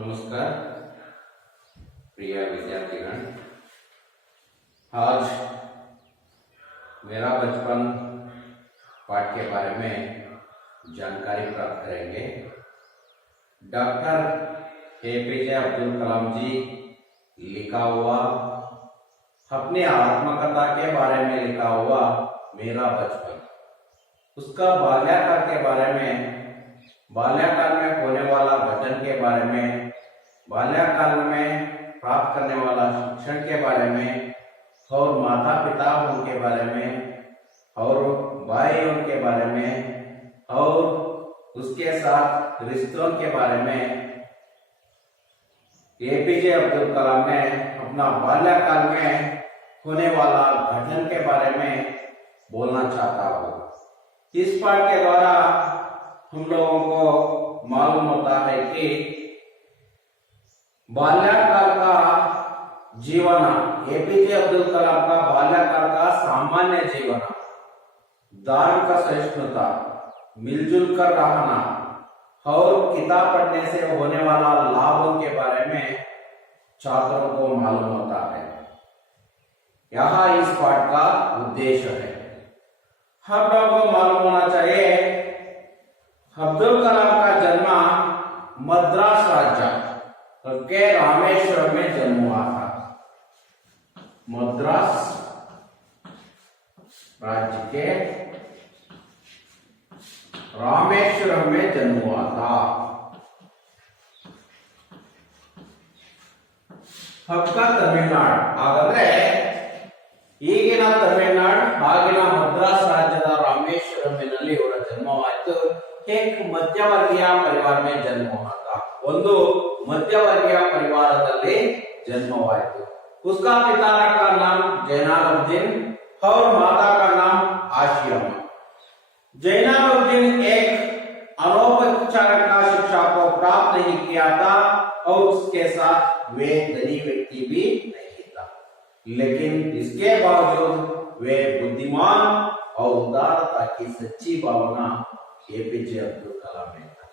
नमस्कार प्रिय विद्यार्थीगण। आज मेरा बचपन पाठ के बारे में जानकारी प्राप्त करेंगे। डॉक्टर एपीजे अब्दुल कलाम जी लिखा हुआ अपनी आत्मकथा के बारे में लिखा हुआ मेरा बचपन, उसका बाल्यकाल के बारे में, बाल्यकाल में होने वाला घटन के बारे में, बाल्यकाल में प्राप्त करने वाला शिक्षण के बारे में और माता पिता उनके बारे में और भाई उनके बारे में और उसके साथ रिश्तों के बारे में एपीजे अब्दुल कलाम ने अपना बाल्यकाल में होने वाला घटन के बारे में बोलना चाहता हूँ। इस पाठ के द्वारा हम लोगों को मालूम होता है कि बाल्यकाल का जीवन, एपीजे अब्दुल कलाम का बाल्यकाल का सामान्य जीवन, धार्मिक सहिष्णुता, मिलजुल कर रहना और किताब पढ़ने से होने वाला लाभों के बारे में छात्रों को मालूम होता है। यह इस पाठ का उद्देश्य है। हम लोगों को मालूम होना चाहिए अब्दुल कलाम का जन्म मद्रास राज्य के रामेश्वरम में जन्म हुआ था। मद्रास राज्य के रामेश्वरम में जन्म हुआ था। ಹಕ್ಕ ತಮಿಳುನಾಡು ಹಾಗಾದ್ರೆ ಈಗಿನ ತಮಿಳುನಾಡು ಆಗಿನ ಮದ್ರಾಸ್ ರಾಜ್ಯದ ರಾಮೇಶ್ವರಂನಲ್ಲಿ ಇವರ ಜನ್ಮವಾಯಿತು। एक ಮಧ್ಯवर्गीय परिवार में जन्म हुआ था, ಒಂದು मध्यवर्गीय परिवारದಲ್ಲಿ जन्मवाಯಿತು। उसका पिता का नाम जैनालुद्दीन और माता का नाम आशियामा। जैनालुद्दीन एक अनौपचारिक शिक्षा को प्राप्त नहीं किया था और उसके साथ वे धनी व्यक्ति भी नहीं था, लेकिन इसके बावजूद वे बुद्धिमान और उदारता की सच्ची भावना एपीजे अब्दुल कलाम में था।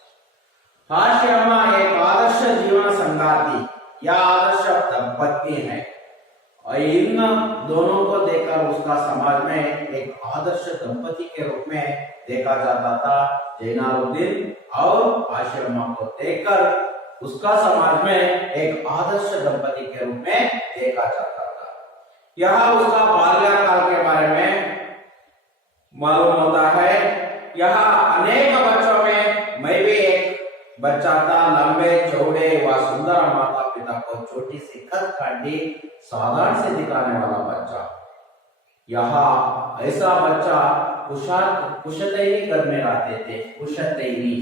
आशियामा एक आदर्श जीवन संगाती या आदर्श दंपत्ति है और इन दोनों को देखकर उसका समाज में एक आदर्श दंपति के रूप में देखा जाता था। जैनालुद्दीन और आशियामा को देखकर उसका समाज में एक आदर्श दंपति के रूप में देखा जाता था। यह उसका बाल्यकाल के बारे में मालूम होता है। यह अनेक बच्चों में मैं भी एक बच्चा था, लंबे चौड़े व सुंदर माता पिता को छोटी सी कद काटी साधारण से दिखाने वाला बच्चा। यह ऐसा बच्चा कुशतैनी घर में रहते थे। कुशतैनी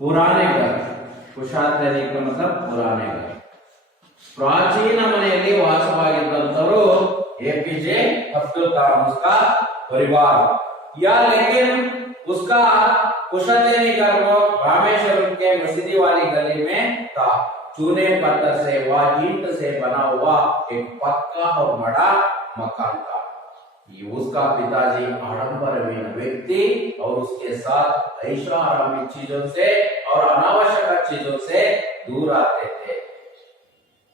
पुराने घर, कुशतैनी का मतलब पुराने घर। प्राचीन ಮನೆಯಲ್ಲಿ ವಾಸವಾಗಿದ್ದಂತರು एपीजे अब्दुल कलाम उसका परिवार। या लेकिन उसका कुशतैनी घर वो रामेश्वरम के मस्जिद वाली गली में था। चूने पत्थर से व ईंट से बना हुआ एक पक्का और बड़ा मकान था। उसका पिताजी आडंबरहीन व्यक्ति और उसके साथ ऐशो आरामी चीजों से और अनावश्यक चीजों से दूर आते थे।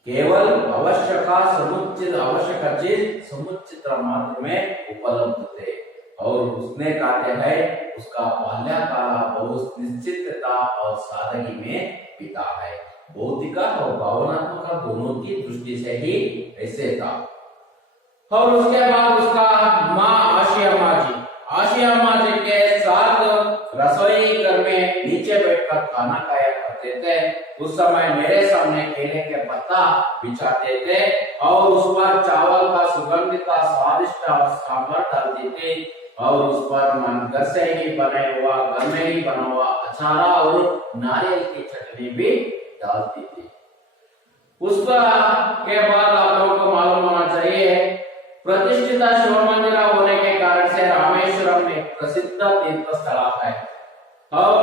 केवल आवश्यक चीज समुचित मात्रा में उपलब्ध थे और उसने कहते हैं उसका बाल्यकाल बहुत निश्चितता और सादगी में बीता है। भौतिक और भावनात्मक दोनों की दृष्टि से ही ऐसे था। और उसके बाद उसका माँ आशियामा जी के साथ रसोई घर में नीचे बैठकर खाना खाया करते थे। उस समय मेरे सामने केले के पत्ता बिछाते थे और उस पर चावल का सुगंधित स्वादिष्ट और सांभर डालती थी और उस पर घर में ही बना हुआ अचारा और नारियल की चटनी भी डालती थी। उसके बाद आप लोगों को मालूम होना चाहिए प्रतिष्ठित शिव मंदिर होने के कारण से रामेश्वरम में प्रसिद्ध तीर्थ स्थल है और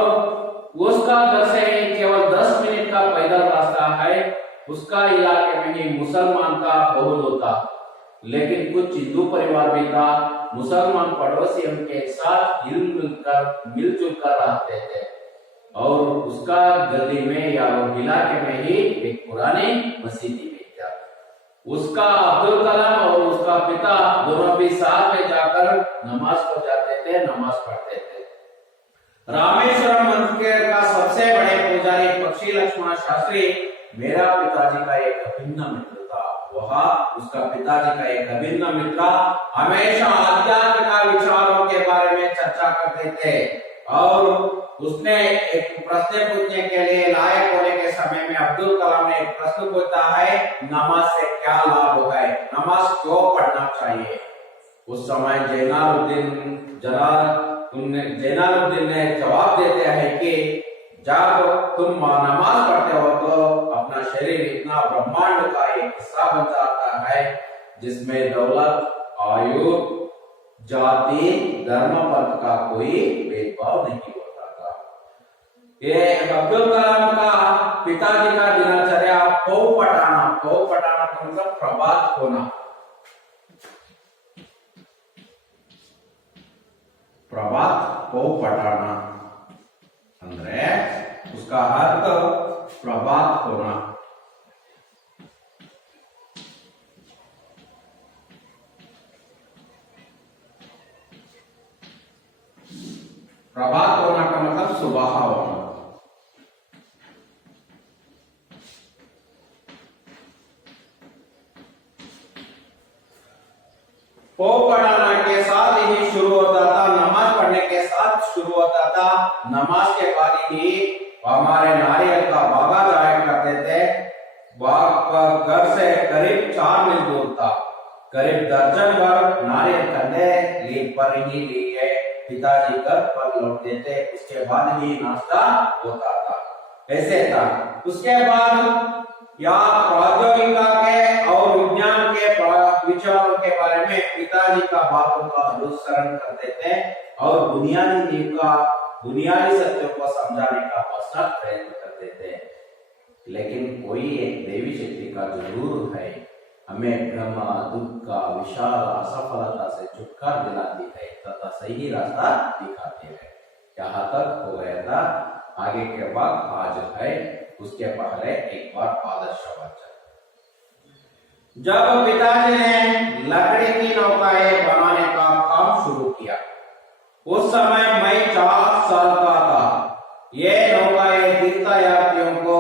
उसका घर से केवल 10 मिनट का पैदल रास्ता है। उसका इलाके में ही मुसलमान का बहुल होता। लेकिन कुछ हिंदू परिवार भी था। मुसलमान पड़ोसियों के साथ मिलजुल कर रहते थे और उसका गली में या वो इलाके में ही एक पुरानी मस्जिद भी था। उसका अब्दुल कलाम और उसका पिता दोनों भी साथ में जाकर नमाज को जाते थे, नमाज पढ़ते थे। रामेश्वरम मंदिर का सबसे बड़े पुजारी पक्षी लक्ष्मण शास्त्री मेरा पिताजी का एक अभिन्न मित्र था। वह उसका पिताजी का एक अभिन्न मित्र हमेशा आध्यात्म का विचारों के बारे में चर्चा करते थे और उसने एक प्रश्न पूछने के लिए लायक होने के समय में अब्दुल कलाम ने एक प्रश्न पूछा है, नमाज से क्या लाभ है, नमाज क्यों पढ़ना चाहिए। उस समय जैनालुद्दीन ने जवाब देते हैं कि जब तुम नमाज पढ़ते हो तो अपना शरीर इतना ब्रह्मांड का एक हिस्सा बन जाता है जिसमें दौलत, आयु, जाति, धर्म, पंथ का कोई भेदभाव नहीं होता था। ये अब्दुल कलाम का पिताजी का दिनचर्या पौ पटाना का मतलब प्रभात होना, प्रभात को पढ़ाना ಅಂದ್ರೆ उसका अर्थ प्रभात होना। प्रभात होना का मतलब सुबह होना। पो पढ़ाना के साथ ही शुरू होता था, नमाज पढ़ने के साथ शुरू होता था। नमाज के बाद ही हमारे नारियल का बागा जाया करते थे। बाग घर से करीब 4 मील दूर था। करीब दर्जन भर नारियल कंधे पर ही लिए पिताजी घर पर लौटते थे। उसके बाद ही नाश्ता होता था। ऐसे था। उसके बाद या प्रौद्योगिकी के और विज्ञान के विचारों के बारे में पिताजी का बातों का अनुसरण करते थे और बुनियादी सत्यों को समझाने का भरसक प्रयत्न करते थे। लेकिन कोई एक देवी शक्ति का जरूर है, हमें भ्रम, दुख का विशाल असफलता से छुटकारा दिलाती है तथा सही रास्ता दिखाती है। यहाँ तक हो गया था। आगे के बाद आज है, उसके पहले एक बार आदर्श वाचन। जब पिताजी ने लकड़ी की नौकाएं बनाने का काम शुरू किया, उस समय मैं 4 साल का था। ये नौकाएं तीर्थयात्रियों को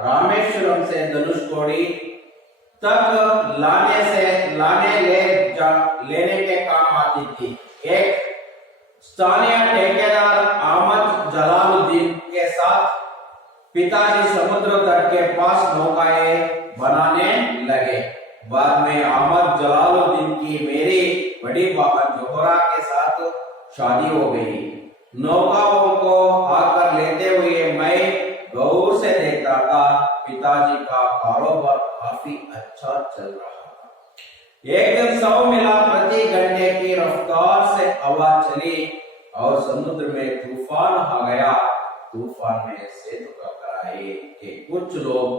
रामेश्वरम से धनुषकोडी तक लेने के काम आती थी। एक स्थानीय ठेकेदार अहमद जलालुद्दीन के साथ पिताजी समुद्र तट के पास नौकाएं बनाने लगे। बाद में अहमद जलालुद्दीन की मेरी बड़ी बहन जोहरा के साथ शादी हो गई। नौकाओं को आकर लेते हुए मैं गौर से देखता था। पिताजी का कारोबार काफी अच्छा चल रहा था। एक दिन 100 मील प्रति घंटे की रफ्तार से हवा चली और समुद्र में तूफान आ गया। तूफान में सेतु टकराए कि कुछ लोग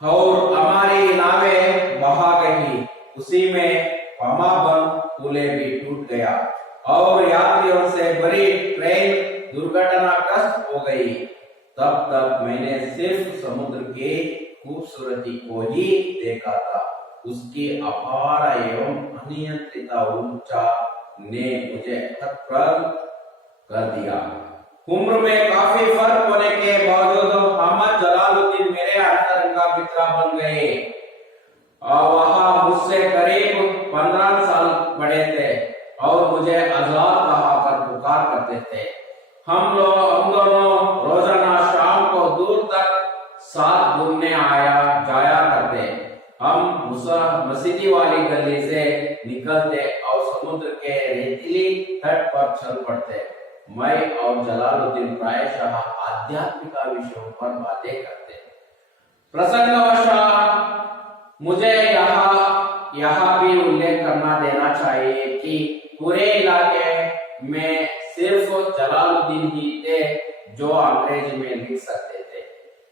और हमारी नावें बहा गई। उसी में पमाबन पुले भी टूट गया और यात्रियों से भरी ट्रेन दुर्घटनाग्रस्त हो गई। तब तक मैंने सिर्फ समुद्र की खूबसूरती को ही देखा था। उसकी अपार एवं अनियंत्रित ऊंचा ने मुझे हतप्रभ कर दिया। उम्र में काफी फर्क होने के बावजूद अहमद जलालुद्दीन मेरे अंतरंगा मित्र बन गए। वह मुझसे करीब 15 साल बड़े थे और मुझे आजाद कहाकर पुकार करते थे। हम दोनों रोजाना शाम को दूर तक साथ घूमने जाया करते। हम मस्जिद वाली गली से निकलते और समुद्र के रेतीली तट पर चल पड़ते। मैं और जलालुद्दीन प्रायशः आध्यात्मिक विषयों पर बातें करते। प्रसंगवश मुझे यहाँ भी उल्लेख करना देना चाहिए कि पूरे इलाके में सिर्फ जलालुद्दीन ही थे जो अंग्रेजी में लिख सकते थे।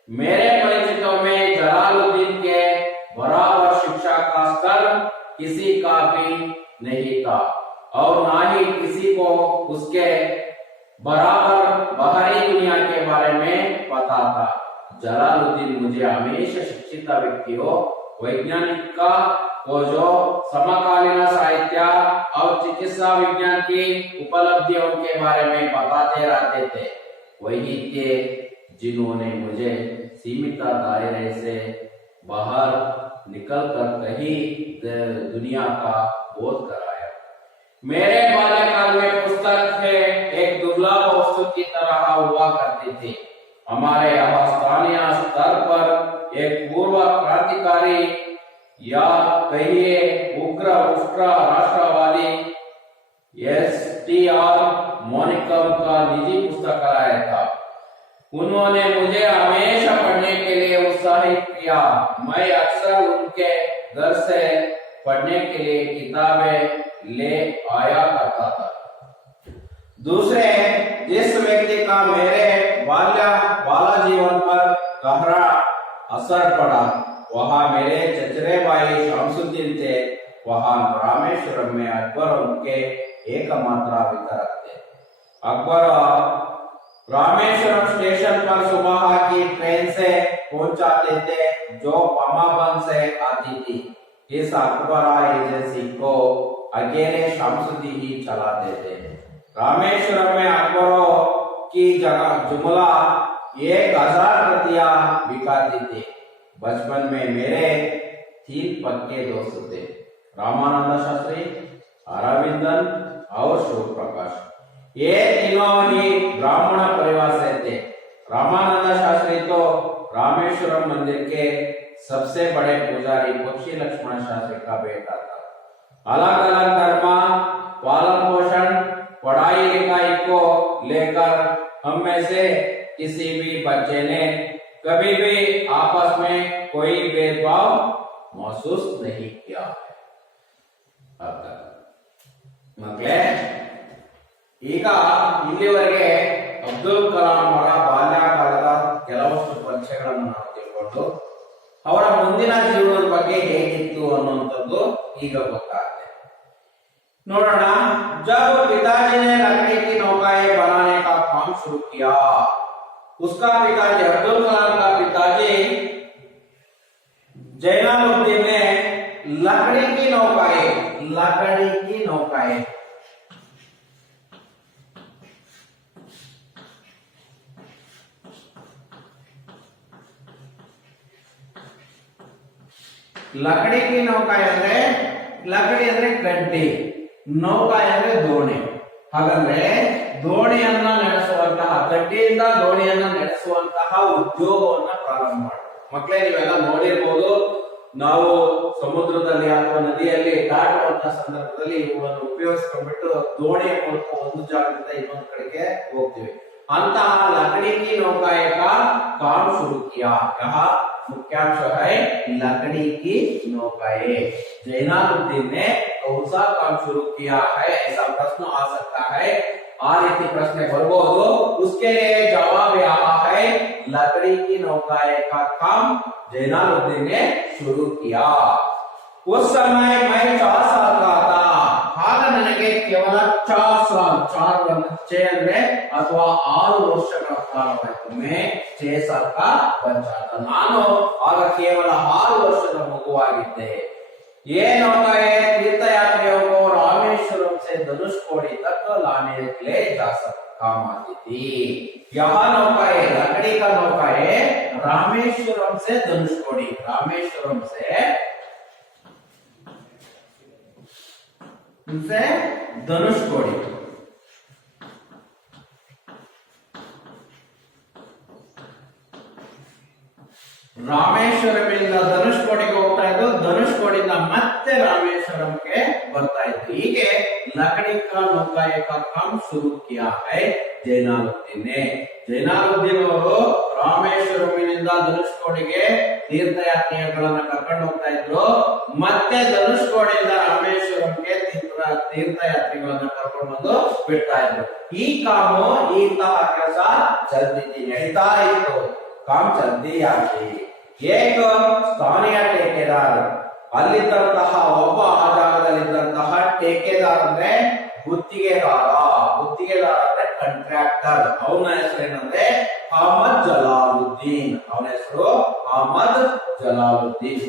मेरे परिचितों में जलालुद्दीन के बराबर शिक्षा का स्तर किसी का भी नहीं था और ना ही किसी को उसके बराबर बाहरी दुनिया के बारे में पता था। जलालुद्दीन मुझे हमेशा शिक्षित व्यक्तियों, वैज्ञानिक का वो जो समकालीन साहित्य और चिकित्सा विज्ञान की उपलब्धियों के बारे में बताते रहते थे। वही थे जिन्होंने मुझे सीमित दायरे से बाहर निकलकर कहीं दुनिया का बोध कराया। मेरे बाल्यकाल में पुस्तक है एक दुर्लभ वस्तु की तरह हुआ करती थी। हमारे यहाँ स्थानीय स्तर पर एक पूर्व क्रांतिकारी या कहिए उग्र राष्ट्रवादी एसटीआर मोनिकम का निजी पुस्तकालय था। उन्होंने मुझे हमेशा पढ़ने के लिए उत्साहित किया। मैं अक्सर उनके घर से पढ़ने के लिए किताबें ले आया करता था। दूसरे जिस व्यक्ति का मेरे बाला जीवन पर गहरा असर पड़ा वहाँ मेरे चचेरे भाई शमसुद्दीन थे। वहाँ रामेश्वरम में अकबर उनके एकमात्र वितरक थे। अकबर रामेश्वरम स्टेशन पर सुबह की ट्रेन से पहुंचाते थे जो पमाबन से आती थी। इस अकबर एजेंसी को अकेले शमसुद्दीन ही चलाते थे। रामेश्वरम में अकबरों की जगह जुमला 1000 प्रतियां बिकाती थी। बचपन में मेरे 3 पक्के दोस्त थे, रामानंद शास्त्री, अरविंदन और शिव प्रकाश। ये तीनों ही ब्राह्मण परिवार से थे। रामानंद शास्त्री तो रामेश्वरम मंदिर के सबसे बड़े पुजारी पक्षी लक्ष्मण शास्त्री का बेटा था। अलग अलग धर्म, पालन पोषण, पढ़ाई लिखाई को लेकर हम में से किसी भी बच्चे ने कभी भी आपस में कोई भेदभाव महसूस नहीं किया है अब तक। ಮಕ್ಕಳೇ, ಈಗ ಇಲ್ಲಿವರೆಗೆ ಅಬ್ದುಲ್ ಕಲಾಂ ಅವರ ಬಾಲ್ಯಕಾಲದ ಕೆಲವಷ್ಟು ಪರಿಚಯಗಳನ್ನು ನಾವು ತಿಳ್ಕೊಂಡು ಅವರ ಮುಂದಿನ ಜೀವನದ ಬಗ್ಗೆ ಹೇಗಿತ್ತು ಅನ್ನುವಂಥದ್ದು ಈಗ ಗೊತ್ತಾಗುತ್ತೆ। ನೋಡೋಣ। जब पिताजी ने लकड़ी की नौकाएं बनाने का काम शुरू किया, उसका पिताजी अब्दुल कलाम का पिताजी जैनालुद्दीन ने लकड़ी की नौकाएं लकड़ी की नौकाएं ಅಂದ್ರೆ ಲಕಡಿ ಅಂದ್ರೆ ಗಡ್ಡೆ, ನೌಕಾಯ ಅಂದ್ರೆ ದೋಣಿ। ಹಾಗಂದ್ರೆ ದೋಣಿಯನ್ನ ನಡೆಸುವಂತಹ, ಗಡ್ಡೆಯಿಂದ ದೋಣಿಯನ್ನ ನಡೆಸುವಂತಹ ಉದ್ಯೋಗವನ್ನ ಪ್ರಾರಂಭ ಮಾಡಿ। ಮಕ್ಕಳೇ, ನೀವೆಲ್ಲ ನೋಡಿರ್ಬೋದು, ನಾವು ಸಮುದ್ರದಲ್ಲಿ ಅಥವಾ ನದಿಯಲ್ಲಿ ದಾಟುವಂತಹ ಸಂದರ್ಭದಲ್ಲಿ ಇವುಗಳನ್ನು ಉಪಯೋಗಿಸ್ಕೊಂಡ್ಬಿಟ್ಟು ದೋಣಿಯ ಮೂಲಕ ಒಂದು ಜಾಗದಿಂದ ಇನ್ನೊಂದು ಕಡೆಗೆ ಹೋಗ್ತೀವಿ। अंतः लकड़ी की नौकाएं का काम शुरू किया। यहाँ मुख्यांश है लकड़ी की नौकाएं। जैनालुद्दीन ने कौन सा काम शुरू किया है, ऐसा प्रश्न आ सकता है। आ रीति प्रश्न बरबहुदु। उसके लिए जवाब यहाँ है लकड़ी की नौकाएं का काम जैनालुद्दीन ने शुरू किया। उस समय मैं 4 साल का था। ಆಗ ನನಗೆ ಕೇವಲ 4 साल, 6 ಅಂದ್ರೆ ಅಥವಾ 6 ವರ್ಷಗಳ ಕಾಲವಾಯಿತು। मैं 6 साल का बच्चा था। ನಾನು ಆಗ ಕೇವಲ 6 ವರ್ಷದ ಮಗುವಾಗಿದ್ದೆ। ये नौकाएं तीर्थयात्रियों को रामेश्वरम से धनुषकोडी तक लाने के लिए जा काम आती थी। यह नौकाएं, लकड़ी का नौकाएं रामेश्वरम से धनुषकोडी, रामेश्वरम से धनुषकोडी, ರಾಮೇಶ್ವರಮಿಂದ ಧನುಷಕೋಡಿಗೆ ಹೋಗ್ತಾ ಇದ್ದು, ಧನುಷಕೋಡಿಂದ ಮತ್ತೆ ರಾಮೇಶ್ವರಂಗೆ ಬರ್ತಾ ಇತ್ತು। ಹೀಗೆ लकड़ी का नौकाएं का काम शुरू किया है जैनालुद्दीन ने। जैनालुद्दीन ಅವರು ರಾಮೇಶ್ವರಮಿನಿಂದ ಧನುಷಕೋಡಿಗೆ ತೀರ್ಥಯಾತ್ರೆಗಳನ್ನು ಕರ್ಕೊಂಡು ಹೋಗ್ತಾ ಇದ್ರು, ಮತ್ತೆ ಧನುಷಕೋಡಿಯಿಂದ ರಾಮೇಶ್ವರಂಗೆ ತೀರ್ಥಯಾತ್ರೆಗಳನ್ನು ಕರ್ಕೊಂಡು ಬಂದು ಬಿಡ್ತಾ ಇದ್ರು। ಈ ಕಾಮು, ಇಂತಹ ಕೆಲಸ ನಡೀತಾ ಇತ್ತು। काम चलती आती। एक स्थानीय ठेकेदार ಅಲ್ಲಿದ್ದಂತಹ ಒಬ್ಬ ಆ ಜಾಗದಲ್ಲಿದ್ದಂತಹ ಟೇಕೆದಾರ್ ಅಂದ್ರೆ ಗುತ್ತಿಗೆದಾರ ಅಂದ್ರೆ ಕಾಂಟ್ರಾಕ್ಟರ್. ಅವನ ಹೆಸರು ಏನಂದ್ರೆ ಅಹಮದ್ ಜಲಾಲುದ್ದೀನ್. ಅವನ ಹೆಸರು ಅಹಮದ್ ಜಲಾಲುದ್ದೀನ್.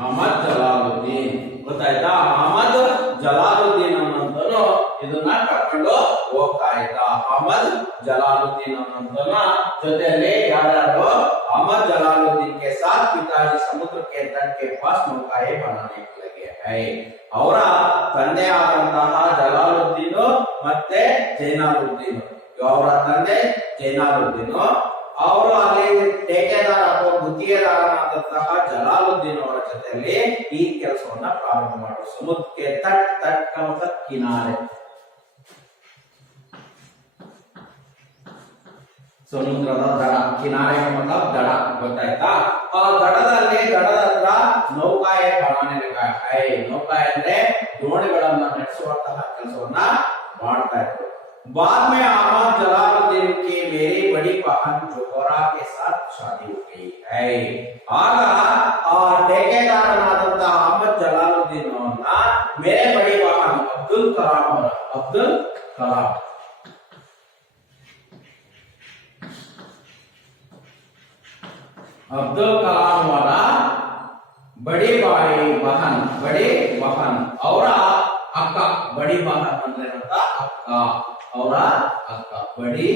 ಅಹಮದ್ ಜಲಾಲುದ್ದೀನ್ ಗೊತ್ತಾಯ್ತಾ? ಅಹಮದ್ ಜಲಾಲುದ್ದೀನ್ ಅನ್ನೋಂತನು ಇದನ್ನ ಕರ್ಕೊಂಡು ಹೋಗ್ತಾ ಇದ್ದ. ಅಹಮದ್ ಜಲಾಲುದ್ದೀನ್ ಅನ್ನೋಂತನ ಜೊತೆಯಲ್ಲಿ ಯಾರ್ಯಾರು? ಅಹಮದ್ ಜಲಾಲುದ್ದೀನ್ ಕೆ ಸಾಥ್ ಪಿತಾಜಿ ಸಮುದ್ರ ಕೆ ತಟ್ ಕೆ ಪಾಸ್ ನೌಕಾಯೆ ಬನಾನೆ ಲಗೆ ಹೈ. ಅವರ ತಂದೆ ಆದಂತಹ ಜಲಾಲುದ್ದೀನ್ ಮತ್ತೆ ಜೈನಾಲುದ್ದೀನ್, ಅವರ ತಂದೆ ಜೈನಾಲುದ್ದೀನ್, ಅವರು ಅಲ್ಲಿ ಟೇಕೆದಾರ ಅಥವಾ ಗುತ್ತಿಗೆದಾರನಾದಂತಹ ಜಲಾಲುದ್ದೀನ್ ಅವರ ಜೊತೆಯಲ್ಲಿ ಈ ಕೆಲಸವನ್ನ ಪ್ರಾರಂಭ ಮಾಡಿದ್ರು. ಸಮುದ್ರಕ್ಕೆ ತಟ್ ತಟ್ ಕಮತ ಕಿನಾರೆ, ಸಮುದ್ರದ ದಡ, ಕಿನಾರೆ ಮತಲಬ್ ದಡ ಗೊತ್ತಾಯ್ತಾ? ಆ ದಡದ ಹತ್ರ ನೌಕಾಯ ಬನಾನೆ ಹೈ. ನೌಕಾಯ ಅಂದ್ರೆ ದೋಣಿಗಳನ್ನ ನಡೆಸುವಂತಹ ಕೆಲಸವನ್ನ ಮಾಡ್ತಾ ಇದ್ರು. बाद में अहमद जलालुद्दीन की मेरी बड़ी बहन जोहरा के साथ शादी हो गई है. ಆಗ ಆ ಟೇಕೆದಾರನಾದಂತಹ ಅಹಮದ್ ಜಲಾಲುದ್ದೀನ್ ಅವರನ್ನ ಮೇರೆ ಬಡಿ ಬಹನ್ ಅಬ್ದುಲ್ ಕಲಾಂ ಅವರ ಬಡಿ ಬಹನ್ ಅವರ ಅಕ್ಕ. ಬಡಿ ಬಹನ್ ಅಂದ್ರೆ ಅಕ್ಕ, ಅವರ ಅಕ್ಕ ಬಡಿ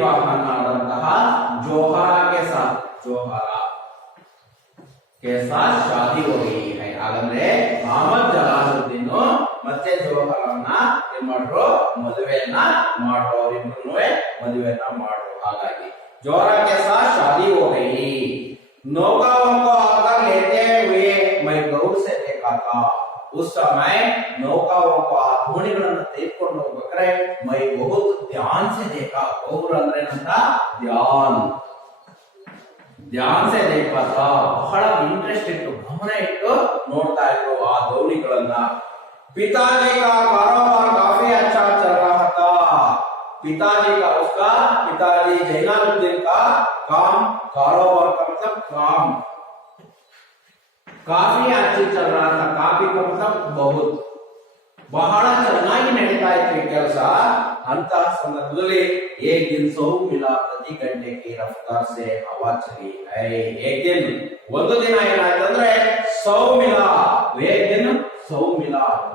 ಬಹನ್ ಆದಂತಹ ಜೋಹರಾ ಕೆ ಸಾಥ್ ಶಾದಿ ಹೋ ಗಯಿ ಹೈ. ಹಾಗಂದ್ರೆ ಅಹಮದ್ ಜಲಾಲುದ್ದೀನ್ ಮತ್ತೆ ಜೋಹರಾನ ಏನ್ ಮಾಡ್ರು? ಮದುವೆಯನ್ನ ಮಾಡ್ರು. ಅವರಿಬ್ರು ಮದುವೆಯನ್ನ ಮಾಡ್ರು. ಹಾಗಾಗಿ ಜೋಹರಾ ಕೆ ಸಾಥ್ ಶಾದಿ ಹೋ ಗಯಿ. नौकाओं को आकर लेते हुए मैं गौर से देखा था. उस समय नौकाओं को ಆ ದೋಣಿಗಳನ್ನು ತೆಗೆದುಕೊಂಡು ಹೋಗ್ಬೇಕಾದ್ರೆ ಮೈ ಬಹುತ್ ಧ್ಯಾನ್ ಸೆ देखा. ಗೌರ್ ಅಂದ್ರೆ ಏನಂತ? ಧ್ಯಾನ್ ಸೆ देखा था. ಬಹಳ ಇಂಟ್ರೆಸ್ಟ್ ಇಟ್ಟು ಗಮನ ಇಟ್ಟು ನೋಡ್ತಾ ಇದ್ರು ಆ ದೋಣಿಗಳನ್ನ. पिताजी का कारोबार काफी अच्छा चल रहा था. पिताजी जैनालुद्दीन का काम, कारोबार का मतलब काम, काफी अच्छी चल रहा था. काफी का मतलब बहुत, ಬಹಳ ಚೆನ್ನಾಗಿ ನಡೀತಾ ಇತ್ತು ಈ ಕೆಲಸ. ಅಂತ ಸಂದರ್ಭದಲ್ಲಿ एक दिन 100 मील प्रति घंटे की रफ्तार से हवा चली है. एक दिन ಒಂದು ದಿನ ಏನಾಯ್ತು ಅಂದ್ರೆ 100 मील, एक दिन 100 मील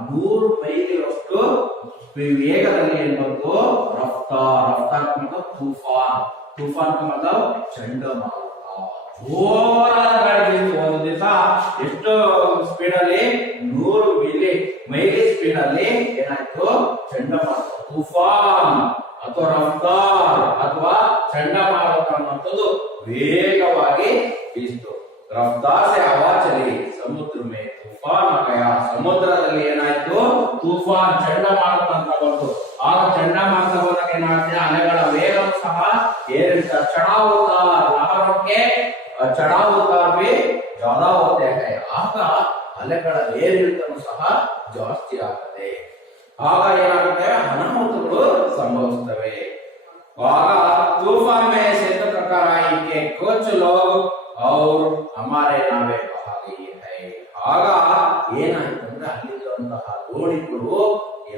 100 ಮೈಲಿಯಷ್ಟು ವೇಗದಲ್ಲಿ ಏನ್ ಬಂತು? ರಫ್ತಾರ್ ತೂಫಾನ್ मतलब ಚಂಡಮಾರುತ. ಜೋರಾದ ಗಾಳಿ ಬೀಸಿ ಒಂದು ದಿವಸ ಎಷ್ಟು ಸ್ಪೀಡ್ ಅಲ್ಲಿ? 100 ಮೈಲಿ ಸ್ಪೀಡ್ ಅಲ್ಲಿ ಏನಾಯ್ತು? ಚಂಡಮಾರುತ, ತೂಫಾನ್ ಅಥವಾ ರಫ್ತಾರ್ ಅಥವಾ ಚಂಡಮಾರುತ ಅನ್ನುವಂಥದ್ದು ವೇಗವಾಗಿ ಬೀಸ್ತು. ರಫ್ತಾರ್ ಸೆ ಹವಾ ಚಲಿ ಸಮುದ್ರ ಮೇ ತೂಫಾನ್ ಆಗಯ. ಸಮುದ್ರದಲ್ಲಿ ಏನಾಯ್ತು? ತೂಫಾನ್ ಚಂಡಮಾರುತ ಅಂತ ಬಂತು. ಆಗ ಚಂಡಮಾರುತ ಬಂದಾಗ ಏನಾಗುತ್ತೆ? ಅಲೆಗಳ ವೇಗ ಸಹ ಏರಿಳಿತ, ಚढ़ाव उतार, लहरों के चढ़ाव उतार भी ज्यादा होते हैं. ಆಗ ಅಲೆಗಳ ಏರಿಳಿತನು ಸಹ ಜಾಸ್ತಿ ಆಗುತ್ತೆ. ಆಗ ಏನಾಗುತ್ತೆ? ಅನಾಹುತಗಳು ಸಂಭವಿಸುತ್ತವೆ. ಆಗ तूफान में सिद्ध प्रकार के कुछ लोग और हमारे नावे बहा गई है. ಆಗ ಏನಾಯ್ತು ಅಂದ್ರೆ ಅಲ್ಲಿದ್ದಂತಹ ದೋಣಿಗಳು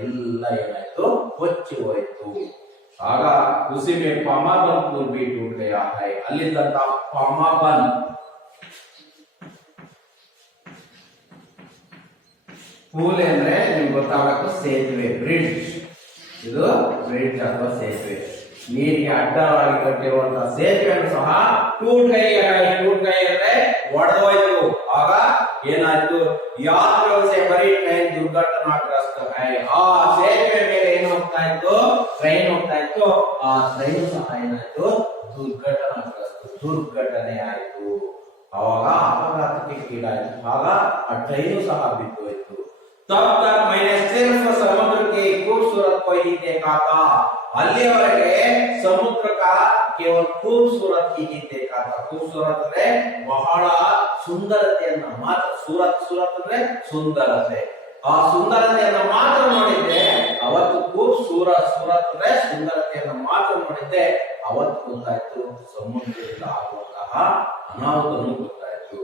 ಎಲ್ಲ ಏನಾಯ್ತು? ಕೊಚ್ಚಿ ಹೋಯ್ತು. ಆಗ उसी में पामाबन पुल भी टूट गया है. ಅಲ್ಲಿದ್ದಂತಹ ಪಾಮಾಬನ್ ಪೂಲ್ ಅಂದ್ರೆ ನಿಮ್ಗೆ ಗೊತ್ತಾಗಬೇಕು, ಸೇತುವೆ, ಬ್ರಿಡ್ಜ್. ಇದು ಬ್ರಿಡ್ಜ್ ಅಥವಾ ಸೇತುವೆ, ನೀರಿಗೆ ಅಡ್ಡವಾಗಿ ಕಟ್ಟಿರುವಂತಹ ಸೇತುವೆಯನ್ನು ಸಹ ಟೂಟ್ ಗೈ ಅಂದ್ರೆ ಒಡೆದೋಯ್ತು. ಆಗ ಏನಾಯ್ತು? ಯಾತ್ರಿಗಳು ಸೇ ಬರೀ ಟ್ರೈನ್ ದುರ್ಘಟನಾಗ್ರಸ್ತ ಹೈ. ಆ ಸೇತುವೆ ಮೇಲೆ ಏನು ಹೋಗ್ತಾ ಇತ್ತು? ಟ್ರೈನ್ ಹೋಗ್ತಾ ಇತ್ತು. ಆ ಟ್ರೈನ್ ಸಹ ಏನಾಯ್ತು? ದುರ್ಘಟನೆ ಆಯ್ತು. ಅವಾಗ ಅಪಘಾತಕ್ಕೆ ಆಗ ಆ ಟ್ರೈನು ಸಹ ಬಿದ್ದು ಹೋಯ್ತು. तब तक मैंने सिर्फ समुद्र की खूबसूरत को ही देखा था. ಅಲ್ಲಿಯವರೆಗೆ ಸಮುದ್ರ का केवल खूबसूरत ही देखा था. खूबसूरत ಅಂದ್ರೆ ಬಹಳ ಸುಂದರತೆಯನ್ನ ಮಾತ್ರ ಸೂರತ್ ಅಂದ್ರೆ ಸುಂದರತೆ, ಆ ಸುಂದರತೆಯನ್ನ ಮಾತ್ರ ನೋಡಿದ್ದೆ ಅವತ್ತು ಸೂರತ್ ಅಂದ್ರೆ ಸುಂದರತೆಯನ್ನ ಮಾತ್ರ ನೋಡಿದ್ದೆ ಅವತ್ತು ಗೊತ್ತಾಯ್ತು ಸಮುದ್ರದಿಂದ ಆಗುವಂತಹ ಅನಾಹುತನು ಗೊತ್ತಾಯ್ತು.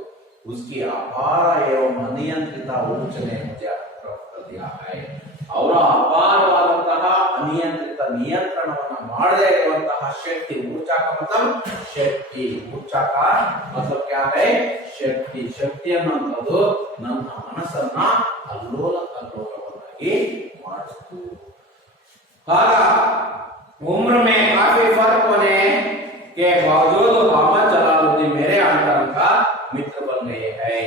उसकी अपार एवं अनियंत्रित ऊर्जने मुझे प्राप्त दिया है. ಅವರ ಅಪಾರವಾದಂತಹ ಅನಿಯಂತ್ರಿತ ನಿಯಂತ್ರಣವನ್ನ ಮಾಡದೇ ಇರುವಂತಹ ಶಕ್ತಿ, ऊर्जा का मतलब ಶಕ್ತಿ, ऊर्जा का मतलब क्या है ಶಕ್ತಿ. ಶಕ್ತಿ ಅನ್ನುವಂಥದ್ದು ನನ್ನ ಮನಸ್ಸನ್ನ ಅಲ್ಲೋಲ ಕಲ್ಲೋಲವನ್ನಾಗಿ ಮಾಡಿಸ್ತು. ಆಗ उम्र में काफी फर्क होने के बावजूद मोहम्मद जलालुद्दीन मेरे अंतर का मित्र बन गए हैं.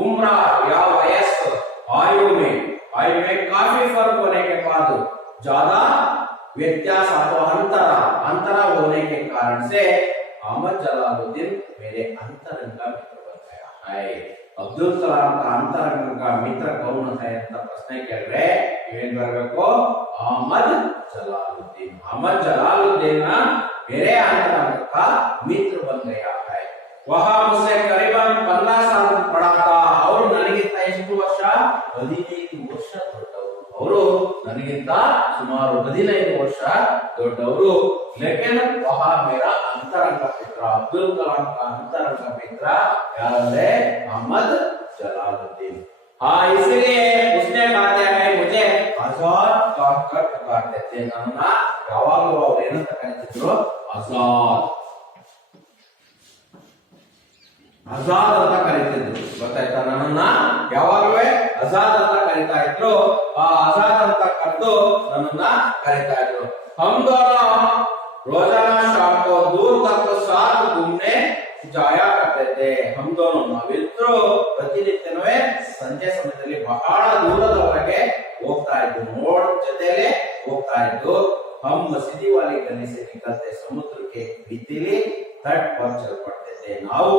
उम्र या वयस्क आयु में काफी फर्क होने के बाद ज्यादा व्यत्यास अथवा अंतर होने के कारण से मोहम्मद जलालुद्दीन मेरे अंतरंग का मित्र बन गया है. अब्दुल कलाम का अंतरंग का मित्र कौन है ಅಂತ ಪ್ರಶ್ನೆ ಕೇಳಿದ್ರೆ ಏನ್ ಬರಬೇಕು? मोहम्मद जलालुद्दीन मेरे अंतरंग का मित्र बन गया है. वह मुझसे करीबन 15 साल बड़ा था. ಅವರು ನನಗಿಂತ ಎಷ್ಟು ವರ್ಷ? 15 ವರ್ಷ ದೊಡ್ಡವರು. ಅವರು ನನಗಿಂತ ಸುಮಾರು 15 ವರ್ಷ ದೊಡ್ಡವರು. लेकिन वह मेरा अंतरंग मित्र, अब्दुल कलाम का अंतरंग मित्र यारे मोहम्मद जलालुद्दीन. हाँ, इसलिए उसने कहते हैं मुझे आजाद कहकर पुकारते थे. ನನ್ನ ಯಾವಾಗಲೂ ಅವರು ಏನಂತ ಕರೀತಿದ್ರು? ಆಜಾದ್ ಅಂತ ಕರೀತಿದ್ರು. ಗೊತ್ತಾಯ್ತಾ? ನನ್ನನ್ನ ಯಾವಾಗಲೂ ಆಜಾದ್ ಅಂತ ಕರೀತಾ ಇದ್ರು. ಆ ಆಜಾದ್ ಅಂತ ಕರೆದು ನನ್ನನ್ನ ಕರೀತಾ ಇದ್ರು. हम दोनों रोजाना शाम को दूर तक साथ घूमने जाया करते थे. हम दोनों ನಾವಿಬ್ರು ಪ್ರತಿನಿತ್ಯವೇ ಸಂಜೆ ಸಮಯದಲ್ಲಿ ಬಹಳ ದೂರದವರೆಗೆ ಹೋಗ್ತಾ ಇದ್ದು, ಜೊತೆಲೆ ಹೋಗ್ತಾ ಇದ್ದು. हम मसीदी वाली गली से निकलते समुद्र के बीतीली तट पर चल पड़ते थे. ನಾವು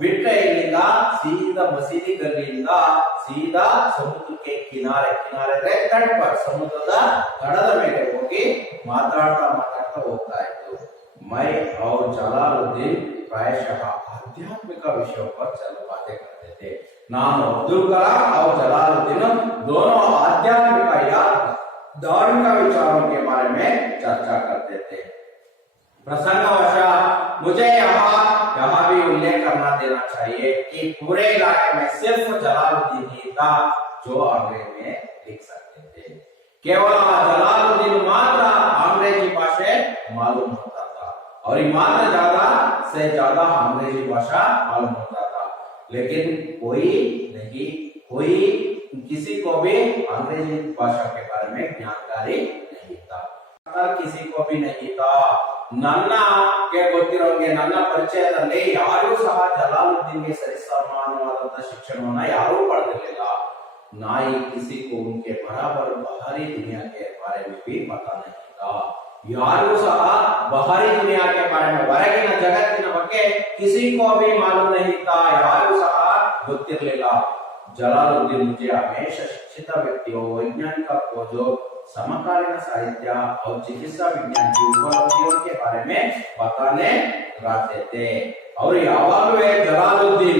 ಬಿಟ್ಟರೆ ಇಲ್ಲಿಂದ ಸೀದಾ ಮಸೀದಿ ಗಲ್ಲಿಯಿಂದ ಸೀದಾ ಸಮುದ್ರಕ್ಕೆ ಕಿನಾರೆ ಅಂದ್ರೆ ತಟ್ पर ಸಮುದ್ರದ ದಡದ ಮೇಲೆ ಹೋಗಿ ಮಾತಾಡ್ತಾ ಹೋಗ್ತಾ ಇತ್ತು. मैं और जलालुद्दीन प्रायशः आध्यात्मिक विषयों पर बातें करते थे. ನಾನು अब्दुल कलाम और जलालुद्दीन दोनों आध्यात्मिक या धार्मिक विचारों के बारे में चर्चा करते थे. प्रसंगवशात मुझे यहाँ भी उल्लेख करना देना चाहिए कि पूरे इलाके में सिर्फ जलालुद्दीन ही था जो अंग्रेजी में लिख सकते थे. केवल जलालुद्दीन मात्र अंग्रेजी भाषा मालूम होता था और मात्र ज्यादा से ज्यादा अंग्रेजी भाषा मालूम होता था. लेकिन कोई किसी को भी अंग्रेजी भाषा के बारे में जानकारी नहीं था. किसी को भी नहीं था. ನನ್ನ ಗೊತ್ತಿರೋಂಗೆ ನನ್ನ ಪರಿಚಯದಲ್ಲಿ ಯಾರೂ ಸಹ ಜಲಾಲುದ್ದೀನ್ಗೆ ಸರಿಸಮಾನವಾದಂತಹ ಶಿಕ್ಷಣವನ್ನ ಯಾರೂ ಪಡೆದಿರಲಿಲ್ಲ. ना ही किसी को उनके बराबर बाहरी दुनिया के बारे में भी पता नहीं था. ಯಾರೂ ಸಹ बाहरी दुनिया के बारे में ಹೊರಗಿನ ಜಗತ್ತಿನ ಬಗ್ಗೆ किसी को भी मालूम नहीं था. ಯಾರೂ ಸಹ ಗೊತ್ತಿರಲಿಲ್ಲ. जलालुद्दीन मुझे हमेशा शिक्षित व्यक्तियों, वैज्ञानिकों को जो समकालीन साहित्य और चिकित्सा विज्ञान की उपलब्धियों के बारे में बताने रहते थे. और यावागलू जलालुद्दीन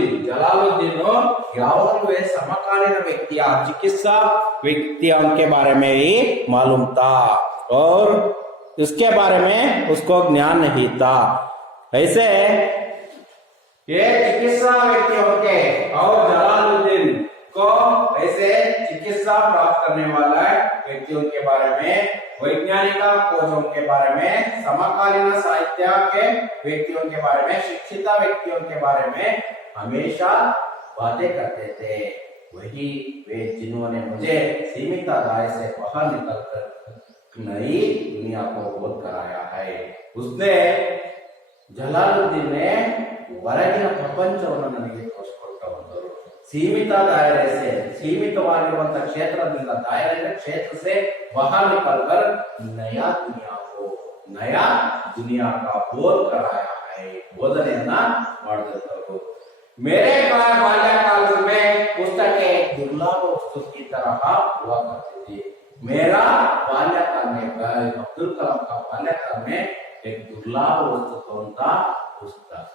यावागलू समकालीन व्यक्तिया चिकित्सा व्यक्तियों के बारे में ही मालूम था और उसके बारे में उसको ज्ञान नहीं था. ऐसे ये चिकित्सा व्यक्तियों के और जलालुद्दीन को ऐसे चिकित्सा प्राप्त करने वाला व्यक्तियों के बारे में, वैज्ञानिक खोजों के बारे में, समकालीन साहित्य के व्यक्तियों के बारे में, शिक्षित व्यक्तियों के बारे में हमेशा बातें करते थे. वही वे जिन्होंने मुझे सीमित दायरे से बाहर निकलकर नई दुनिया को बोध कराया है. उसने जलालुद्दीन ने ಹೊರಗಿನ ಪ್ರಪಂಚವನ್ನು ನನಗೆ ತೋರಿಸಿಕೊಟ್ಟ ಬಂದರು. सीमित दायरे से सीमितವಾಗಿರುವಂತಹ ಕ್ಷೇತ್ರದಿಂದ दायरे क्षेत्र से बाहर निकलकर नया दुनिया का बोध कराया है. बोधನೆಯನ್ನ ಮಾಡಿದವರು. मेरे बाल्यकाल में पुस्तकें दुर्लभ वस्तु की तरह हुआ करती थी. मेरा बाल्यकाल में अब्दुल कलाम का बाल्यकाल में एक दुर्लभ वस्तु था पुस्तक.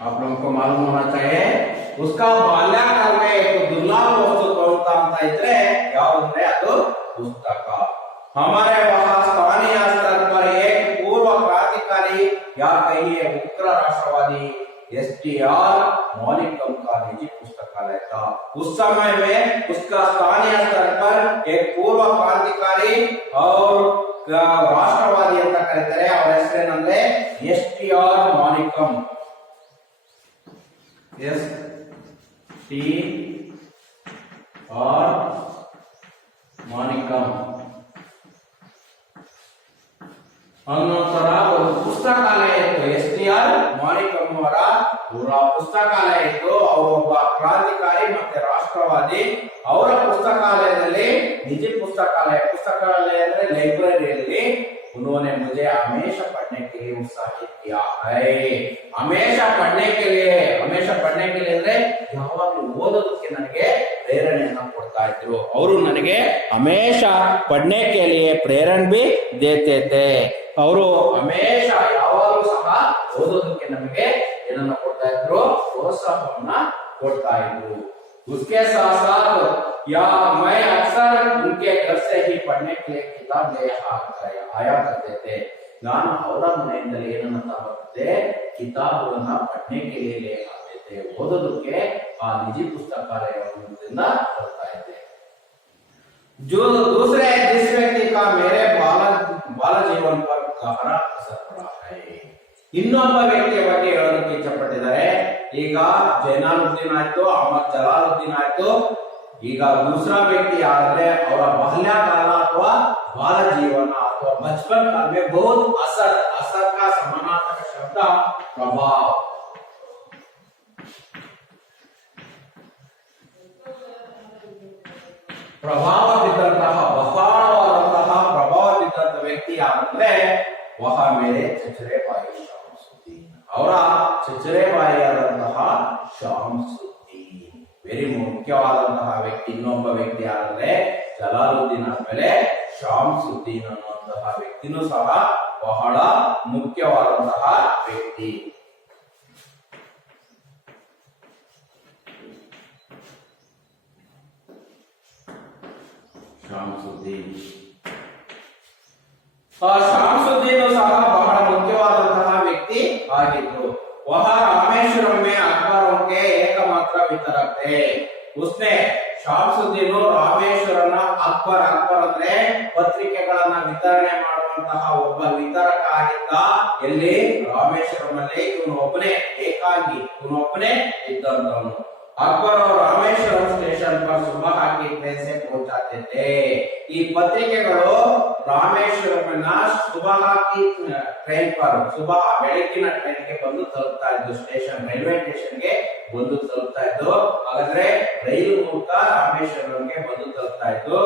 आप लोगों को मालूम होना चाहिए उसका ಬಾಲ್ಯಕಾಲ एक दुर्लभ वस्तु कौन ಅಂತ ಇದ್ರೆ ಯಾವುದಂದ್ರೆ ಅದು पुस्तक हमारे वहां स्थानीय स्तर पर एक पूर्व क्रांतिकारी या कहिए उग्र राष्ट्रवादी एसटीआर मौलिकम का निजी पुस्तकालय था। उस समय में उसका स्थानीय स्तर पर एक पूर्व क्रांतिकारी और राष्ट्रवादी ಅಂತ ಕರೀತಾರೆ ಅವರ ಹೆಸರೇನಂದ್ರೆ ಎಸ್ಟಿಆರ್ ಮಾನಿಕಂ एसटीआर ಮಾನಿಕಂ ಅನ್ನೋತರ ಒಂದು ಪುಸ್ತಕಾಲಯ ಇತ್ತು ಎಸ್ಟಿಆರ್ ಮಾನಿಕಂ ಅವರ ಪುಸ್ತಕಾಲಯ ಇತ್ತು ಅವರು ಒಬ್ಬ ಕ್ರಾಂತಿಕಾರಿ ಮತ್ತೆ ರಾಷ್ಟ್ರವಾದಿ ಅವರ ಪುಸ್ತಕಾಲಯದಲ್ಲಿ निजी पुस्तकालय ಅಂದ್ರೆ ಲೈಬ್ರರಿಯಲ್ಲಿ उन्होंने मुझे हमेशा पढ़ने के लिए उत्साहित किया है हमेशा पढ़ने के लिए ಅಂದ್ರೆ ಯಾವಾಗಲೂ ಓದೋದಕ್ಕೆ ನನಗೆ ಪ್ರೇರಣೆಯನ್ನು ಕೊಡ್ತಾ ಇದ್ರು ಅವರು ನನಗೆ हमेशा पढ़ने के लिए प्रेरण भी देते थे ಅವರು हमेशा ಯಾವಾಗಲೂ ಸಹ ಓದೋದಕ್ಕೆ ನಮಗೆ ಏನನ್ನ ಕೊಡ್ತಾ ಇದ್ರು ಪ್ರೋತ್ಸಾಹವನ್ನ ಕೊಡ್ತಾ ಇದ್ರು उसके साथ साथ या मैं अक्सर उनके घर से ही पढ़ने के लिए किताब ले आया करते थे ನಾನು ಅವರ ಮನೆಯಿಂದಲೇ ಏನನ್ನ ತಗೊಳ್ತಿದ್ದೆ ಕಿತಾಬುಗಳನ್ನ पढ़ने के लिए ले आते थे ಓದೋದಕ್ಕೆ ಆ ನಿಜಿ ಪುಸ್ತಕಾಲಯದಿಂದ ಬರ್ತಾ ಇದ್ದೆ जो दूसरे जिस व्यक्ति का मेरे बाल जीवन पर गहरा असर पड़ा है ಇನ್ನೊಬ್ಬ ವ್ಯಕ್ತಿಯ ಬಗ್ಗೆ ಹೇಳೋದಕ್ಕೆ ಇಷ್ಟಪಟ್ಟಿದ್ದಾರೆ ಈಗ ಜೈನಾಲುದ್ದೀನ್ ಆಯ್ತು ಅಹಮದ್ ಜಲಾಲುದ್ದೀನ್ ಆಯ್ತು ಈಗ दूसरा व्यक्ति यारे ಅವರ ಬಾಲ್ಯಕಾಲ ಅಥವಾ ಬಾಲ ಜೀವನ ಅಥವಾ बचपन काल में बहुत असर का समानार्थक शब्द प्रभाव प्रभाव बिद्ದಂತಹ ಬಹಳವಾದಂತಹ ಪ್ರಭಾವ ಬಿದ್ದಂತ ವ್ಯಕ್ತಿ ಯಾರಂದ್ರೆ वह मेरे चचरे भाई शामसुद्दीन ಅವರ ಚಚರೆ ಬಾಯಿಯಾದಂತಹ ಶಾಮಸುದ್ದೀನ್ ವೆರಿ ಮುಖ್ಯವಾದಂತಹ ವ್ಯಕ್ತಿ ಇನ್ನೊಬ್ಬ ವ್ಯಕ್ತಿ ಯಾರಂದ್ರೆ ಜಲಾಲುದ್ದೀನ್ ಆದ್ಮೇಲೆ ಶಾಮಸುದ್ದೀನ್ ಅನ್ನುವಂತಹ ವ್ಯಕ್ತಿನೂ ಸಹ ಬಹಳ ಮುಖ್ಯವಾದಂತಹ ವ್ಯಕ್ತಿ ಶಾಮಸುದ್ದೀನ್ शामसुद्दीन सह बहಳ मुख्यवाದಂತಹ ವ್ಯಕ್ತಿ ಆಗಿದ್ರು वह रामेश्वरम में अखबारों के एकमात्र वितरक थे उसने ಶಾಮಸುದ್ದೀನ್ ರಾಮೇಶ್ವರನ ಅಕ್ಬರ್ ಅಂದ್ರೆ ಪತ್ರಿಕೆಗಳನ್ನ ವಿತರಣೆ ಮಾಡುವಂತಹ ಒಬ್ಬ ವಿತರಕ ಆಗಿದ್ದ ಎಲ್ಲಿ ರಾಮೇಶ್ವರಮಲ್ಲಿ ಇವನೊಬ್ಬನೇ ಏಕಾಂಗಿ ಇವನೊಬ್ಬನೇ ಇದ್ದಂತವನು अकबर और रामेश्वरम स्टेशन पर सुबह की ट्रेन से पहुंचाते थे ಈ ಪತ್ರಿಕೆಗಳು ರಾಮೇಶ್ವರಂನ ಸುಬಹ की ट्रेन पर सुबह ಬೆಳಗಿನ ಟ್ರೈನ್ ಗೆ ಬಂದು ತಲುಪ್ತಾ ಇದ್ದು ಸ್ಟೇಷನ್ ರೈಲ್ವೆ ಸ್ಟೇಷನ್ ಗೆ ಬಂದು ತಲುಪ್ತಾ ಇದ್ದು ಹಾಗಾದ್ರೆ ರೈಲು ಮೂಲಕ ರಾಮೇಶ್ವರಂಗೆ ಬಂದು ತಲುಪ್ತಾ ಇದ್ದು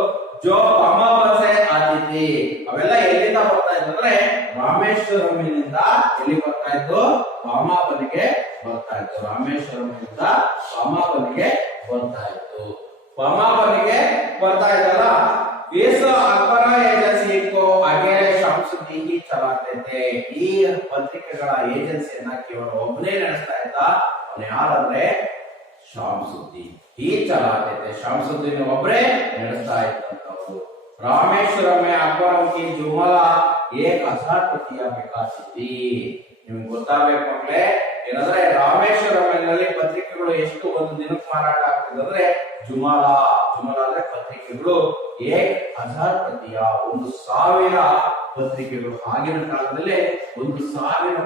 जो पामापत से आती थी ಅವೆಲ್ಲ ಎಲ್ಲಿಂದ ಬರ್ತಾ ಇತ್ತು ಅಂದ್ರೆ ರಾಮೇಶ್ವರಂನಿಂದ ಎಲ್ಲಿ ಬರ್ತಾ ಇತ್ತು ಪಾಮಾಪನಿಗೆ ಬರ್ತಾ ಇತ್ತು ರಾಮೇಶ್ವರಂನಿಂದ ಪಾಮಾಪನಿಗೆ ಬರ್ತಾ ಇತ್ತು ಪಾಮಾಪನಿಗೆ ಬರ್ತಾ ಇದ್ದಲ್ಲ इस अखबार एजेंसी को आगे शामसुद्दीन ही चलाते थे ಈ ಪತ್ರಿಕೆಗಳ ಏಜೆನ್ಸಿಯನ್ನ ಕೇವಲ ಒಬ್ಬನೇ ನಡೆಸ್ತಾ ಇದ್ದ ಅವನು ಯಾರಂದ್ರೆ ಶಾಮಸುದ್ದೀನ್ ही चलाते थे शामसुद्दीन ಒಬ್ಬರೇ ನಡೆಸ್ತಾ ಇದ್ದಂತವರು रामेश्वरम में अखबारों की जुमला 1000 प्रतियां प्रकाशित थी ನಿಮಗೆ ಗೊತ್ತಾಗಬೇಕು ಮಕ್ಕಳೇ ಏನಂದ್ರೆ ರಾಮೇಶ್ವರಂನಲ್ಲಿ ಪತ್ರಿಕೆಗಳು ಎಷ್ಟು ಒಂದು ದಿನಕ್ಕೆ ಮಾರಾಟ ಆಗ್ತಿದೆ ಅಂದ್ರೆ ಜುಮಾಲಾ ಅಂದ್ರೆ ಪತ್ರಿಕೆಗಳು 1000 ಪ್ರತಿಯ 1000 ಪತ್ರಿಕೆಗಳು ಆಗಿನ ಕಾಲದಲ್ಲಿ 1000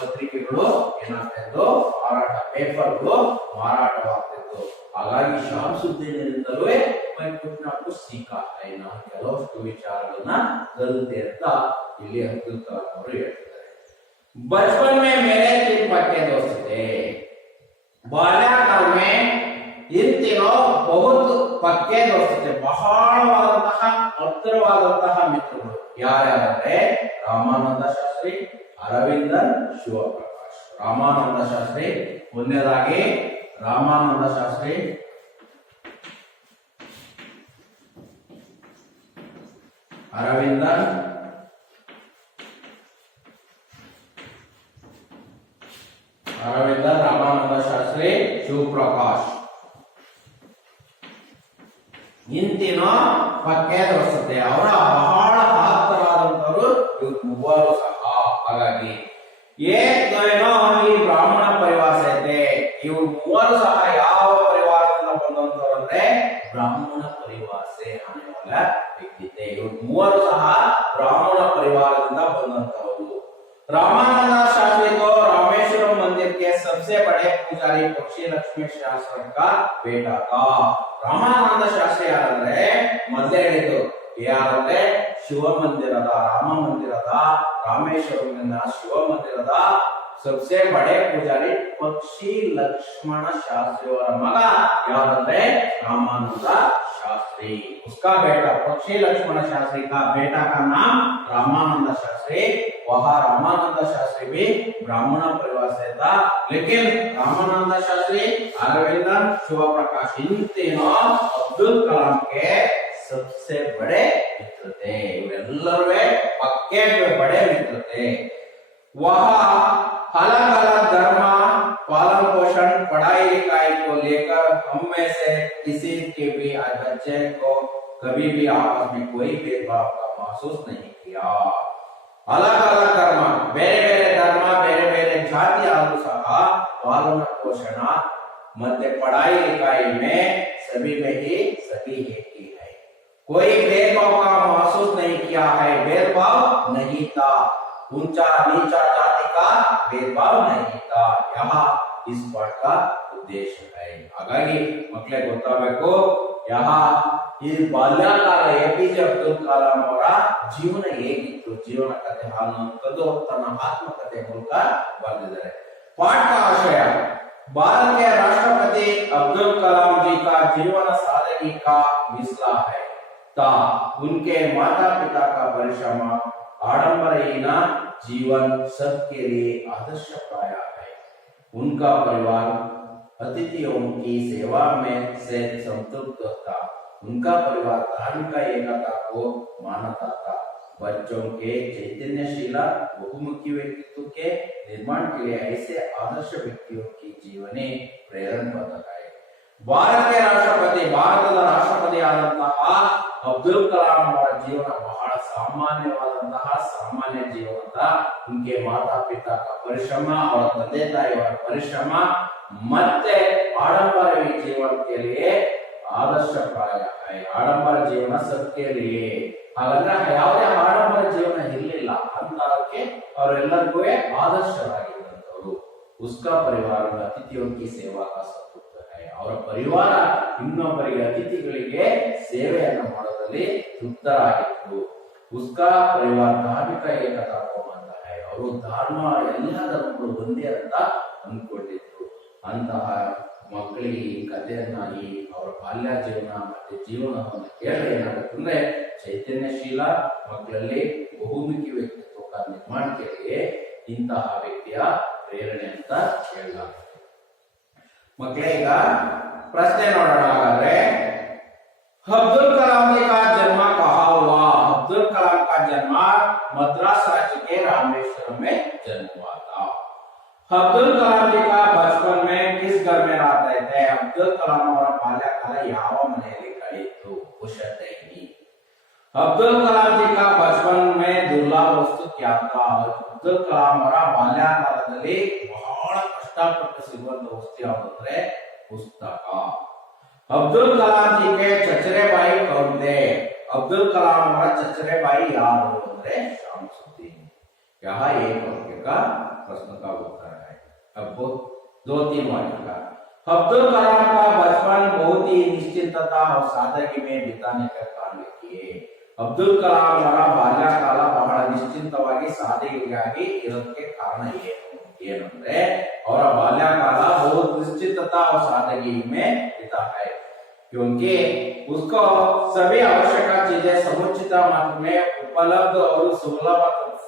ಪತ್ರಿಕೆಗಳು ಏನಾಗ್ತಾ ಇದ್ದು ಮಾರಾಟ ಪೇಪರ್ಗಳು ಮಾರಾಟವಾಗ್ತಿತ್ತು ಹಾಗಾಗಿ ಶಾಮಸುದ್ದೀನರಿಂದಲೂ ನಾವು ಸಿಕ್ಕಾಗ್ತಾ ನಾವು ಕೆಲವಷ್ಟು ವಿಚಾರಗಳನ್ನ ಕಲಿತೆ ಅಂತ ಇಲ್ಲಿ ಅಬ್ದುಲ್ ಕಲಾಂ ಅವರು ಹೇಳ್ತಾರೆ बचपन में मेरे 3 पक्के दोस्त थे बाल्यकाल में इन तीनों बहुत पक्के दोस्त थे ಬಹಳವಾದಂತಹ ಹತ್ತಿರವಾದಂತಹ ಮಿತ್ರರು ಯಾರ್ಯಾರಂದ್ರೆ ರಾಮಾನಂದ ಶಾಸ್ತ್ರಿ ಅರವಿಂದನ್ ಶಿವಪ್ರಕಾಶ್ ರಾಮಾನಂದ ಶಾಸ್ತ್ರಿ ಒಂದನೇದಾಗಿ ರಾಮಾನಂದ ಶಾಸ್ತ್ರಿ ಅರವಿಂದನ್ ಅರವಿಂದ, ರಾಮಾನಂದ ಶಾಸ್ತ್ರಿ, ಶಿವಪ್ರಕಾಶ್. ಇಂತಿನ ಪಕ್ಕೆ ತೋರಿಸುತ್ತೆ. ಅವರ ಬಹಳ ಆಪ್ತರಾದಂತವರು ಇವ್ರು ಮೂವರು ಸಹ. ಹಾಗಾಗಿ ಏನೋ ಈ ಬ್ರಾಹ್ಮಣ ಪರಿವಾರ ಐತೆ. ಇವ್ರು ಮೂವರು ಸಹ ಯಾವ ಪರಿವಾರದಿಂದ ಬಂದಂತವ್ರು ಅಂದ್ರೆ ಬ್ರಾಹ್ಮಣ ಪರಿವಾರ ಅನ್ನುವ ವ್ಯಕ್ತಿತೆ. ಇವ್ರು ಮೂವರು ಸಹ ಬ್ರಾಹ್ಮಣ ಪರಿವಾರದಿಂದ ಬಂದಂತವರು. रामानंद शास्त्री को रामेश्वरम मंदिर के सबसे बड़े पुजारी पक्षी लक्ष्मी शास्त्री का बेटा था. रामानंद शास्त्री याರಂದ್ರೆ ಮೊದಲೇ ಹೇಳಿದ್ದು ಯಾರಂದ್ರೆ ಶಿವ ಮಂದಿರದ, ರಾಮ ಮಂದಿರದ, ರಾಮೇಶ್ವರಂ ಶಿವ ಮಂದಿರದ सबसे बड़े पुजारी पक्षी लक्ष्मण शास्त्री ಅವರ ಮಗ ಯಾರಂದ್ರೆ रामानंद शास्त्री. उसका बेटा पक्षी लक्ष्मण शास्त्री का बेटा का नाम रामानंद शास्त्री. वह रामानंद शास्त्री भी ब्राह्मण परिवार से था. लेकिन रामानंद शास्त्री, अरविंद, शिवप्रकाश इन तीनों अब्दुल कलाम के सबसे बड़े मित्र थे. इवेल्लರೂ पक्के बड़े मित्र थे. वह अलग अलग धर्म, पालन पोषण, पढ़ाई लिखाई को लेकर हम में से किसी के भी बच्चे को कभी भी आपस में कोई भेदभाव का महसूस नहीं किया. अलग अलग धर्म, ಬೇರೆ ಬೇರೆ ಧರ್ಮ, ಬೇರೆ ಬೇರೆ ಜಾತಿ ಆದರೂ ಸಹ ಪಾಲನ ಪೋಷಣ ಮತ್ತೆ पढ़ाई लिखाई में सभी में ही सभी एक ही है. कोई भेदभाव का महसूस नहीं किया है. भेदभाव नहीं था. ऊंचा नीचा जाति का भेदभाव नहीं था. यहाँ इस पाठ का उद्देश्य है. ಹಾಗಾಗಿ ಮಕ್ಕಳೇ ಗೊತ್ತಾಗಬೇಕು, ಈ ಬಾಲ್ಯಕಾಲ ಎಪಿಜೆ ಅಬ್ದುಲ್ ಕಲಾಂ ಅವರ ಜೀವನ ಹೇಗಿತ್ತು, ಜೀವನ ಕಥೆ ಅನ್ನುವಂಥದ್ದು ತನ್ನ ಆತ್ಮಕಥೆ ಮೂಲಕ ಬರೆದಿದ್ದಾರೆ. पाठ का आशय, भारत के राष्ट्रपति अब्दुल कलाम जी का जीवन सादगी का मिसला है. ता उनके माता पिता का परिश्रम, आडंबरहीन जीवन सबके लिए आदर्श प्राय है. उनका परिवार अतिथियों की सेवा में से संतुष्ट था. उनका परिवार धार्मिक एकता को मानता था. बच्चों के चैतन्यशील बहुमुखी व्यक्तित्व के निर्माण के लिए ऐसे आदर्श व्यक्तियों की जीवनी प्रेरणात्मक है. ಭಾರತದ ರಾಷ್ಟ್ರಪತಿ ಆದಂತಹ ಅಬ್ದುಲ್ ಕಲಾಂ ಅವರ ಜೀವನ ಬಹಳ ಸಾಮಾನ್ಯವಾದಂತಹ ಸಾಮಾನ್ಯ ಜೀವನ. उनके माता पिता का परिश्रम, और ತಂದೆ ತಾಯಿಯವರ ಪರಿಶ್ರಮ ಮತ್ತೆ ಆಡಂಬರ जीवन के लिए आदर्श प्राय है. ಆಡಂಬರ ಜೀವನ सबके लिए. ಹಾಗಾದ್ರೆ ಯಾವುದೇ ಆಡಂಬರ ಜೀವನ ಇರಲಿಲ್ಲ ಅಂತಕ್ಕೆ ಅವರೆಲ್ಲರಿಗೂ ಆದರ್ಶರಾಗಿದ್ದಂತವರು. उसका परिवार अतिथियों की सेवा का संतुष्ट है. ಅವರ ಪರಿವಾರ ಇನ್ನೊಬ್ಬರಿಗೆ ಅತಿಥಿಗಳಿಗೆ ಸೇವೆಯನ್ನು ಮಾಡೋದ್ರಲ್ಲಿ ತೃಪ್ತರಾಗಿತ್ತು. उसका परिवार धार्मिक एकता को मानता है. ಅವರು ಧರ್ಮ ಎಲ್ಲ ಧರ್ಮಗಳು ಒಂದೇ ಅಂತ ಅಂದ್ಕೊಂಡಿದ್ರು. ಅಂತಹ ಮಕ್ಕಳಿಗೆ ಈ ಕಥೆಯನ್ನ, ಈ ಅವರ ಬಾಲ್ಯ ಜೀವನ ಮತ್ತೆ ಜೀವನವನ್ನು ಕೇಳಿ ಏನಾಗುತ್ತಂದ್ರೆ ಚೈತನ್ಯಶೀಲ ಮಕ್ಕಳಲ್ಲಿ ಬಹುಮುಖಿ ವ್ಯಕ್ತಿತ್ವ का निर्माण के लिए ಇಂತಹ ವ್ಯಕ್ತಿಯ ಪ್ರೇರಣೆ ಅಂತ ಹೇಳಲಾಗುತ್ತೆ. ಮಕ್ಕಳೇ ಈಗ ಪ್ರಶ್ನೆ ನೋಡೋಣ. ಹಾಗಾದ್ರೆ अब्दुल कलाम जी का जन्म कहाँ हुआ? अब्दुल कलाम का जन्म मद्रास राज्य के रामेश्वरम में जन्म हुआ था. अब्दुल कलाम जी का बचपन में किस घर में रहते थे? अब्दुल कलाम ಅವರ ಬಾಲ್ಯಕಾಲ ಯಾವ ಮನೆಯಲ್ಲಿ ಕಳೆಯಿತು? ಕುಶತೆಯಿ. अब्दुल कलाम जी का बचपन में दुर्लभ वस्तु क्या था? अब्दुल कलाम ಅವರ ಬಾಲ್ಯಕಾಲದಲ್ಲಿ ಬಹಳ ಕಷ್ಟಪಟ್ಟು ಸಿಗುವಂತ ವಸ್ತು ಯಾವುದಂದ್ರೆ ಪುಸ್ತಕ. अब्दुल कलाम जी के चचरे भाई कौन थे? अब्दुल कलाम ಅವರ चचरे भाई ಯಾರು ಅಂದ್ರೆ शामसुद्दीन. यहाँ एक वाक्य का प्रश्न का उत्तर है. अब 2-3 वाक्य का. अब्दुल कलाम का बचपन बहुत ही निश्चिंतता और सादगी में बिताने का कारण किए. अब्दुल कलाम ಅವರ ಬಾಲ್ಯಕಾಲ ಬಹಳ ನಿಶ್ಚಿಂತವಾಗಿ ಸಾದಗಿಯಾಗಿ ಇರೋದಕ್ಕೆ ಕಾರಣ ಏನಂದ್ರೆ ಅವರ ಬಾಲ್ಯಕಾಲ बहुत निश्चितता और सादगी में बिता है. क्योंकि उसको सभी आवश्यक चीजें समुचित मात्रा में उपलब्ध और सुलभ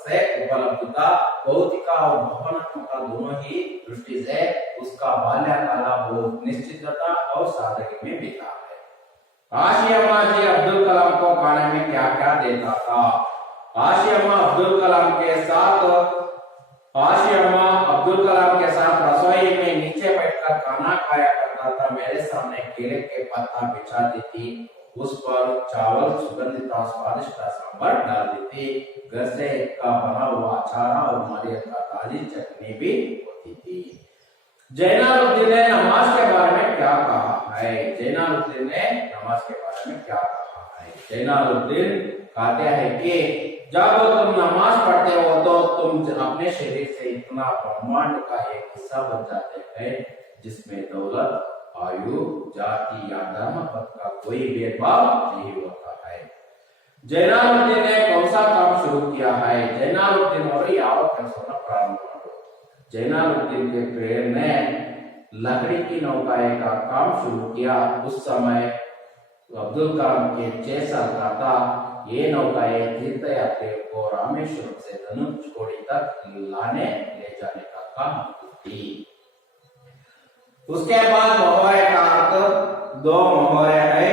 से उपलब्ध था. भौतिक और भावनात्मक दोनों ही दृष्टि से उसका बाल्यकाल बहुत निश्चितता और सादगी में बीता है. आशियामा जी अब्दुल कलाम को खाने में क्या क्या देता था? आशियामा अब्दुल कलाम के साथ रसोई का खाना खाया करता था, मेरे सामने केले के पत्ता बिछा देती, उस पर चावल सुगंधित स्वादिष्ट सांभर डाल देती, घर से का बना हुआ अचार और नारियल का ताजी चटनी भी होती थी। जैनालुद्दीन ने नमाज के बारे में क्या कहा है? जैनालुद्दीन ने नमाज के बारे में क्या कहा है? जैनालुद्दीन कहते हैं कि जब तुम नमाज पढ़ते हो तो तुम अपने शरीर से इतना ब्रह्मांड का एक हिस्सा बन जाते हैं जिसमें दौलत, आयु, जाति या धर्म पद का कोई भेदभाव नहीं होता है। जैनालुद्दीन ने कौन सा काम शुरू किया है? जैनालुद्दीन और ಯಾವ ಕೆಲಸವನ್ನು ಪ್ರಾರಂಭ ಮಾಡಿದ್ರು? जैनालुद्दीन के प्रेर ने लकड़ी की नौकाएं का काम शुरू किया। उस समय अब्दुल कलाम के 6 साल का था। ये नौकाएं तीर्थ यात्रियों को रामेश्वरम से धनुषकोडी तक लाने ले जाने का काम करती। उसके बाद मोहरे का अर्थ 2 मोहरे है।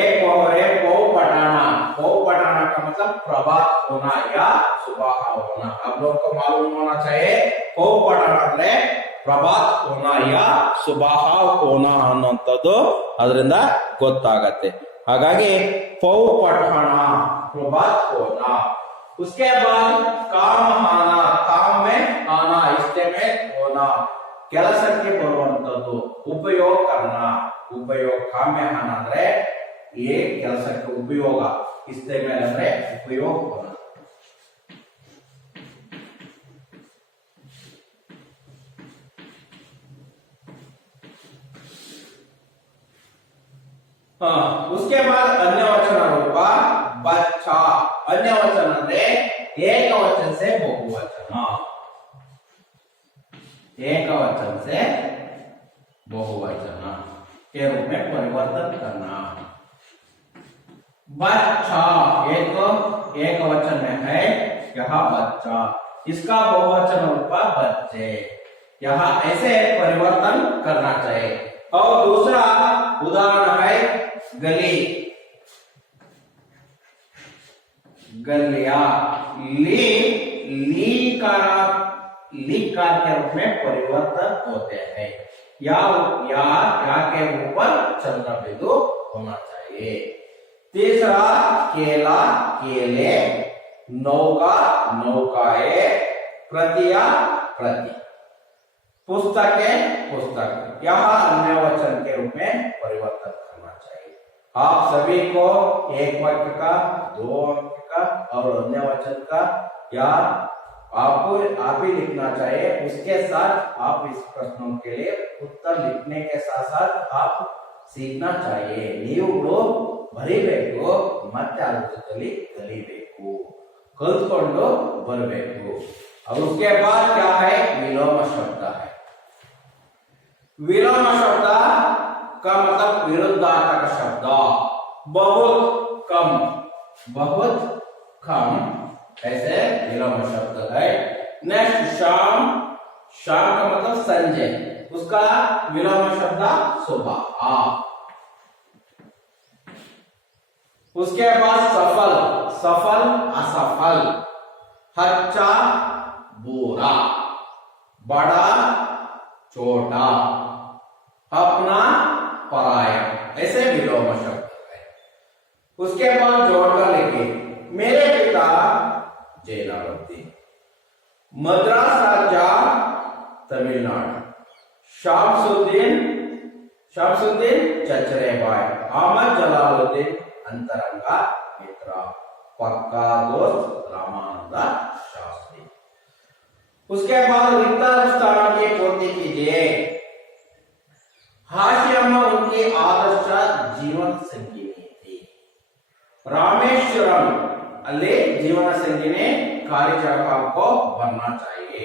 एक मोहरे पौ पटाना। पौ पटाना का मतलब प्रभात होना या सुबह होना। आप लोग को मालूम होना चाहिए पौ पटाना ಅಂದ್ರೆ ಪ್ರಭಾತ್ ಹೋನ ಯಾ ಸುಬಹ ಹೋನ ಅನ್ನುವಂಥದ್ದು ಅದರಿಂದ ಗೊತ್ತಾಗತ್ತೆ। ಹಾಗಾಗಿ ಪೌ ಪಠಣ प्रभात होना। उसके बाद काम आना। काम में आना, इस्ते में होना, ಕೆಲಸಕ್ಕೆ ಬರುವಂತದ್ದು, ಉಪಯೋಗ करना। ಉಪಯೋಗ ಕಾಮ್ಯ ಆನ ಅಂದ್ರೆ ये ಕೆಲಸಕ್ಕೆ ಉಪಯೋಗ, ಇಸ್ತೆ ಮೇಲೆ ಅಂದ್ರೆ ಉಪಯೋಗ होना। उसके बाद अन्य वचन रूप बच्चा। अन्य वचन ಅಂದ್ರೆ एक वचन से बहुवचन, एक वचन से बहुवचन के रूप में परिवर्तन करना। बच्चा एक वचन में है, यहाँ बच्चा, इसका बहुवचन रूप बच्चे, यहाँ ऐसे परिवर्तन करना चाहिए। और दूसरा उदाहरण है गली, गलिया, लीकार के रूप में परिवर्तन होते हैं। या के ऊपर चंद्र बिंदु होना चाहिए। तीसरा केला, केले, नौका, नौकाए, प्रतिया, प्रति, पुस्तकें, पुस्तक, यहाँ अन्य वचन के रूप में परिवर्तन करना चाहिए। आप सभी को एक वाक्य का, 2 वाक्य का और अन्य वचन का या आपको आप ही लिखना चाहिए। उसके साथ आप इस प्रश्नों के लिए उत्तर लिखने के साथ साथ आप सीखना चाहिए। ನೀವುಗಳು ಬರಿಬೇಕು ಮತ್ತೆ ಅದರ ಜೊತೆಲಿ ಕಲಿಬೇಕು, ಕಲ್ತ್ಕೊಂಡು ಬರಬೇಕು। और उसके बाद क्या है? विलोम शब्द है। विलोम शब्द का मतलब विरुद्धार्थक शब्द। बहुत कम, बहुत कम, ऐसे विलोम शब्द है। नेक्स्ट शाम, शाम का मतलब संजय, उसका विलोम शब्द सुबह। उसके बाद सफल, सफल, असफल, अच्छा, बुरा, बड़ा, छोटा, अपना, पराया, ऐसे विलोम शब्द है। उसके बाद जोड़कर लिखिए। मेरे पिता जैनालुद्दीन, मद्रास राज्य तमिलनाडु, शामसुद्दीन, शामसुद्दीन चचरेबाई, अहमद जलालुद्दीन अंतरंगा मित्र, पक्का दोस्त रामानंद शास्त्री। उसके बाद रिक्त स्थानों की पूर्ति कीजिए। हाशियम्मा उनकी आदर्श जीवन संगीनी थी। रामेश्वरम अल्ले जीवन संगीनी कार्यक्रम को बनना चाहिए।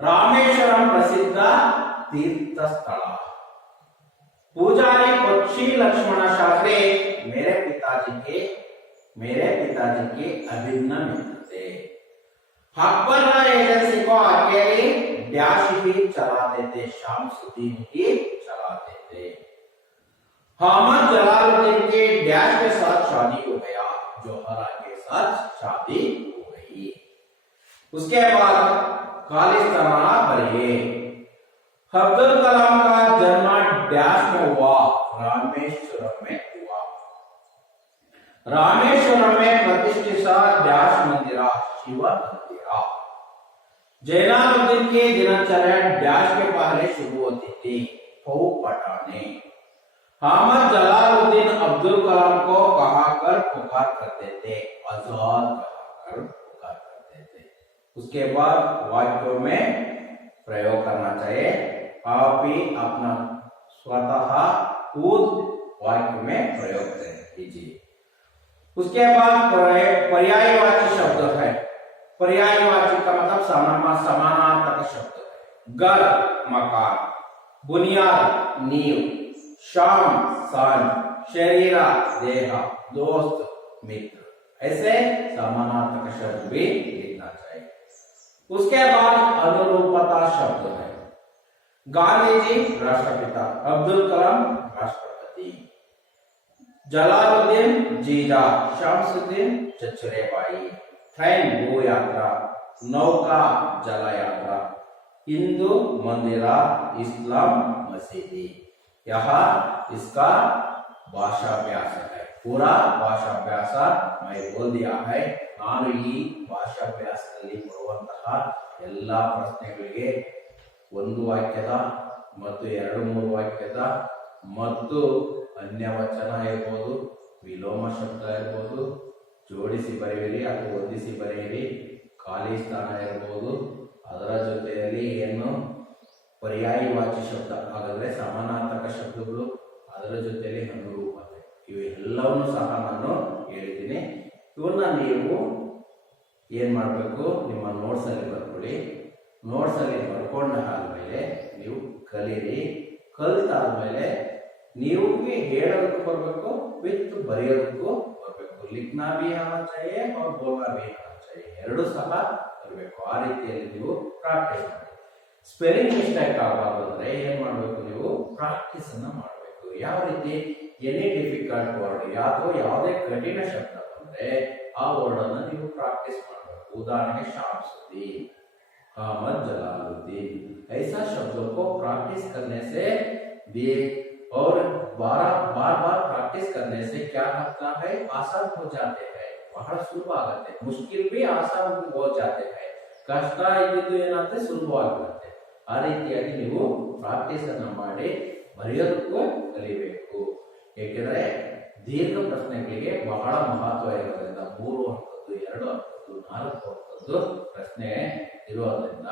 रामेश्वरम प्रसिद्ध तीर्थ स्थल। पूजारी पक्षी लक्ष्मण शास्त्री मेरे पिताजी के अभिन्न मित्र थे। अकबर एजेंसी को अकेले डैश ही चलाते थे, शामसुद्दीन ही चलाते थे। अहमद जलालुद्दीन के डैश के साथ शादी हो गया, जोहरा के साथ शादी हो गई। उसके बाद खालिस्ताना बने। अब्दुल कलाम का डैश में हुआ, रामेश्वरम में हुआ। रामेश्वरम में प्रतिष्ठित डैश मंदिर, शिव मंदिर। जैनालुद्दीन की दिनचर्या डैश के पहले शुरू होती थी, पटाने। अहमद जलालुद्दीन अब्दुल कलाम को कहाकर पुकार करते थे, आजाद कहकर पुकार करते थे। उसके बाद वाक्यों में प्रयोग करना चाहिए। आप ही अपना स्वतः खुद वाक्य में प्रयोग कीजिए। उसके बाद पर्यायवाची शब्द है। पर्यायवाची का मतलब समानार्थक शब्द है। घर मकान, बुनियाद नींव, शाम सन, शरीर देह, दोस्त मित्र, ऐसे समानार्थक शब्द भी लिखना चाहिए। उसके बाद अनुरूपता शब्द है। गांधी जी राष्ट्रपिता, अब्दुल कलाम राष्ट्रपति, जलालुद्दीन जीजा, शमसुद्दीन चचुरेबाई, ट्रेन भू यात्रा, नौका जल यात्रा, हिंदू मंदिरा, इस्लाम मसीदी। यहाँ इसका भाषाभ्यास है। पूरा भाषाभ्यास मैं बोल दिया है। ನಾನು ಈ ಭಾಷಾಭ್ಯಾಸದಲ್ಲಿ ಕೊಡುವಂತಹ ಎಲ್ಲಾ ಪ್ರಶ್ನೆಗಳಿಗೆ ಒಂದು ವಾಕ್ಯದ ಮತ್ತು 2-3 ವಾಕ್ಯದ ಮತ್ತು ಅನ್ಯವಚನ ಇರಬಹುದು, ವಿಲೋಮ ಶಬ್ದ ಇರಬಹುದು, ಜೋಡಿಸಿ ಬರೆಯಿರಿ ಅಥವಾ ಹೊಂದಿಸಿ ಬರೆಯಿರಿ, ಖಾಲಿ ಸ್ಥಾನ ಇರಬಹುದು, ಅದರ ಜೊತೆಯಲ್ಲಿ ಏನು ಪರ್ಯಾಯವಾಚಿ ಶಬ್ದ ಹಾಗಾದ್ರೆ ಸಮಾನಾರ್ಥಕ ಶಬ್ದಗಳು, ಅದರ ಜೊತೆಯಲ್ಲಿ ಅನುರೂಪತೆ, ಇವೆಲ್ಲವನ್ನೂ ಸಹ ನಾನು ಹೇಳಿದ್ದೀನಿ. ಇವನ್ನ ನೀವು ಏನ್ ಮಾಡಬೇಕು, ನಿಮ್ಮ ನೋಟ್ಸ್ ಅಲ್ಲಿ ಬರ್ಕೊಳ್ಳಿ. ನೋಟ್ಸ್ ಅಲ್ಲಿ ಬರ್ಕೊಂಡ ಆದ್ಮೇಲೆ ನೀವು ಕಲೀರಿ. ಕಲಿತಾದ್ಮೇಲೆ ನೀವು ಹೇಳೋದಕ್ಕೂ ಬರಬೇಕು, ವಿತ್ ಬರೆಯೋದಕ್ಕೂ ಬರಬೇಕು. ಲಿಖನಾ ಭಿ ಆನಾ ಚಾಹಿಯೆ और बोलना भी आना चाहिए, ಎರಡು ಸಹ ಬರಬೇಕು. ಆ ರೀತಿಯಲ್ಲಿ ನೀವು ಪ್ರಾಕ್ಟೀಸ್ ಮಾಡಿ. ಸ್ಪೆಲ್ಲಿಂಗ್ ಮಿಸ್ಟೇಕ್ ಆಗಬಾರ್ದಂದ್ರೆ ಏನ್ ಮಾಡಬೇಕು, ನೀವು ಪ್ರಾಕ್ಟೀಸ್ ಅನ್ನ ಮಾಡಬೇಕು. ಯಾವ ರೀತಿ, ಎನಿ ಡಿಫಿಕಲ್ಟ್ ವರ್ಡ್ ಅಥವಾ ಯಾವುದೇ ಕಠಿಣ ಶಬ್ದ ಬಂದ್ರೆ ಆ ವರ್ಡ್ ಅನ್ನ ನೀವು ಪ್ರಾಕ್ಟೀಸ್ ಮಾಡಬೇಕು. ಉದಾಹರಣೆಗೆ ಶಾಮ್ಸುದ್ದೀನ್, अहमद जलालुद्दीन, ऐसा शब्दों को प्रैक्टिस करने से भी और बार बार प्रैक्टिस करने से क्या होता है, आसान हो जाते हैं, बड़ा सुलभ आगते, मुश्किल भी आसान हो जाते हैं, ಕಷ್ಟ ಇದ್ದಿದ್ದು ಏನಾಗುತ್ತೆ ಸುಲಭವಾಗುತ್ತೆ. ಆ ರೀತಿಯಾಗಿ ನೀವು ಪ್ರಾಕ್ಟೀಸ್ ಅನ್ನ ಮಾಡಿ ಬರೆಯೋದಕ್ಕೂ ಕಲಿಬೇಕು. ಏಕೆಂದ್ರೆ ದೀರ್ಘ ಪ್ರಶ್ನೆಗಳಿಗೆ ಬಹಳ ಮಹತ್ವ ಇರೋದ್ರಿಂದ 3 ಅಂಕದ್ದು, 2 ಅಂಕದ್ದು, 4 ಅಂಕದ್ದು ಪ್ರಶ್ನೆ ಇರೋದ್ರಿಂದ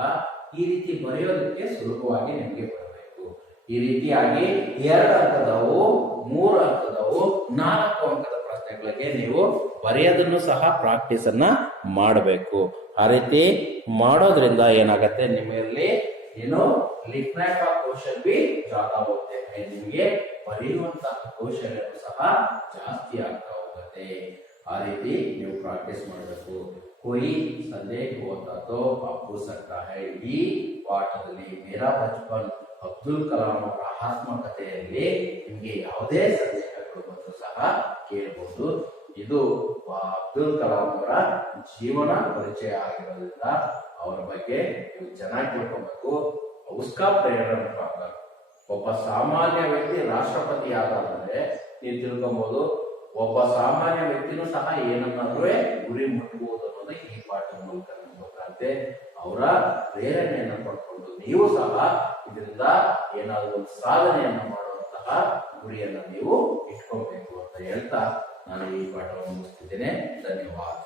ಈ ರೀತಿ ಬರೆಯೋದಕ್ಕೆ ಸುಲಭವಾಗಿ ನಿಮಗೆ ಬರಬೇಕು. ಈ ರೀತಿಯಾಗಿ 2 ಅಂಕದವು, 3 ಅಂಕದವು, 4 ಅಂಕದ ಪ್ರಶ್ನೆಗಳಿಗೆ ನೀವು ಬರೆಯೋದನ್ನು ಸಹ ಪ್ರಾಕ್ಟೀಸ್ ಅನ್ನ ಮಾಡಬೇಕು. ಆ ರೀತಿ ಮಾಡೋದ್ರಿಂದ ಏನಾಗತ್ತೆ, ನಿಮ್ಮಲ್ಲಿ ಏನು ಲಿಖನೆ ಕಾ ಕೌಶಲ್ भी ज्यादा होते हैं, ನಿಮಗೆ ಬರೆಯುವಂತಹ ಕೌಶಲ್ಯವು ಸಹ ಜಾಸ್ತಿ ಆಗ್ತಾ ಹೋಗುತ್ತೆ. ಆ ರೀತಿ ನೀವು ಪ್ರಾಕ್ಟೀಸ್ ಮಾಡಬೇಕು. कोई संदेह होता तो आप पूछ सकता है. ಈ ಪಾಠದಲ್ಲಿ ಮೇರಾ ಬಚಪನ್ ಅಬ್ದುಲ್ ಕಲಾಂ ಅವರ ಆತ್ಮಕಥೆಯಲ್ಲಿ ನಿಮಗೆ ಯಾವುದೇ ಸಂದೇಹಗಳು ಬಂದರೂ ಸಹ ಕೇಳಬಹುದು. ಇದು ಅಬ್ದುಲ್ ಕಲಾಂ ಅವರ ಜೀವನ ಪರಿಚಯ ಆಗಿರೋದ್ರಿಂದ ಅವರ ಬಗ್ಗೆ ನೀವು ಚೆನ್ನಾಗಿ ತಿಳ್ಕೊಬೇಕು. ಉಸ್ಕಾ ಪ್ರೇರಣಾ ಒಬ್ಬ ಸಾಮಾನ್ಯ ವ್ಯಕ್ತಿ ರಾಷ್ಟ್ರಪತಿ ಆದ್ರೆ ನೀವು ತಿಳ್ಕೊಬಹುದು, ಒಬ್ಬ ಸಾಮಾನ್ಯ ವ್ಯಕ್ತಿನೂ ಸಹ ಏನನ್ನಾದ್ರೂ ಗುರಿ ಮುಟ್ಟಬಹುದು ಅನ್ನೋದು ಈ ಪಾಠ ಮೂಲಕ ನಮ್ಗೆ ಗೊತ್ತಾಗುತ್ತೆ. ಅವರ ಪ್ರೇರಣೆಯನ್ನು ಪಡ್ಕೊಂಡು ನೀವು ಸಹ ಇದರಿಂದ ಏನಾದರೂ ಒಂದು ಸಾಧನೆಯನ್ನು ಮಾಡುವಂತಹ ಗುರಿಯನ್ನು ನೀವು ಇಟ್ಕೋಬೇಕು ಅಂತ ಹೇಳ್ತಾ ನಾನು ಈ ಪಾಠವನ್ನು ಮುಗಿಸ್ತಿದ್ದೇನೆ. ಧನ್ಯವಾದ.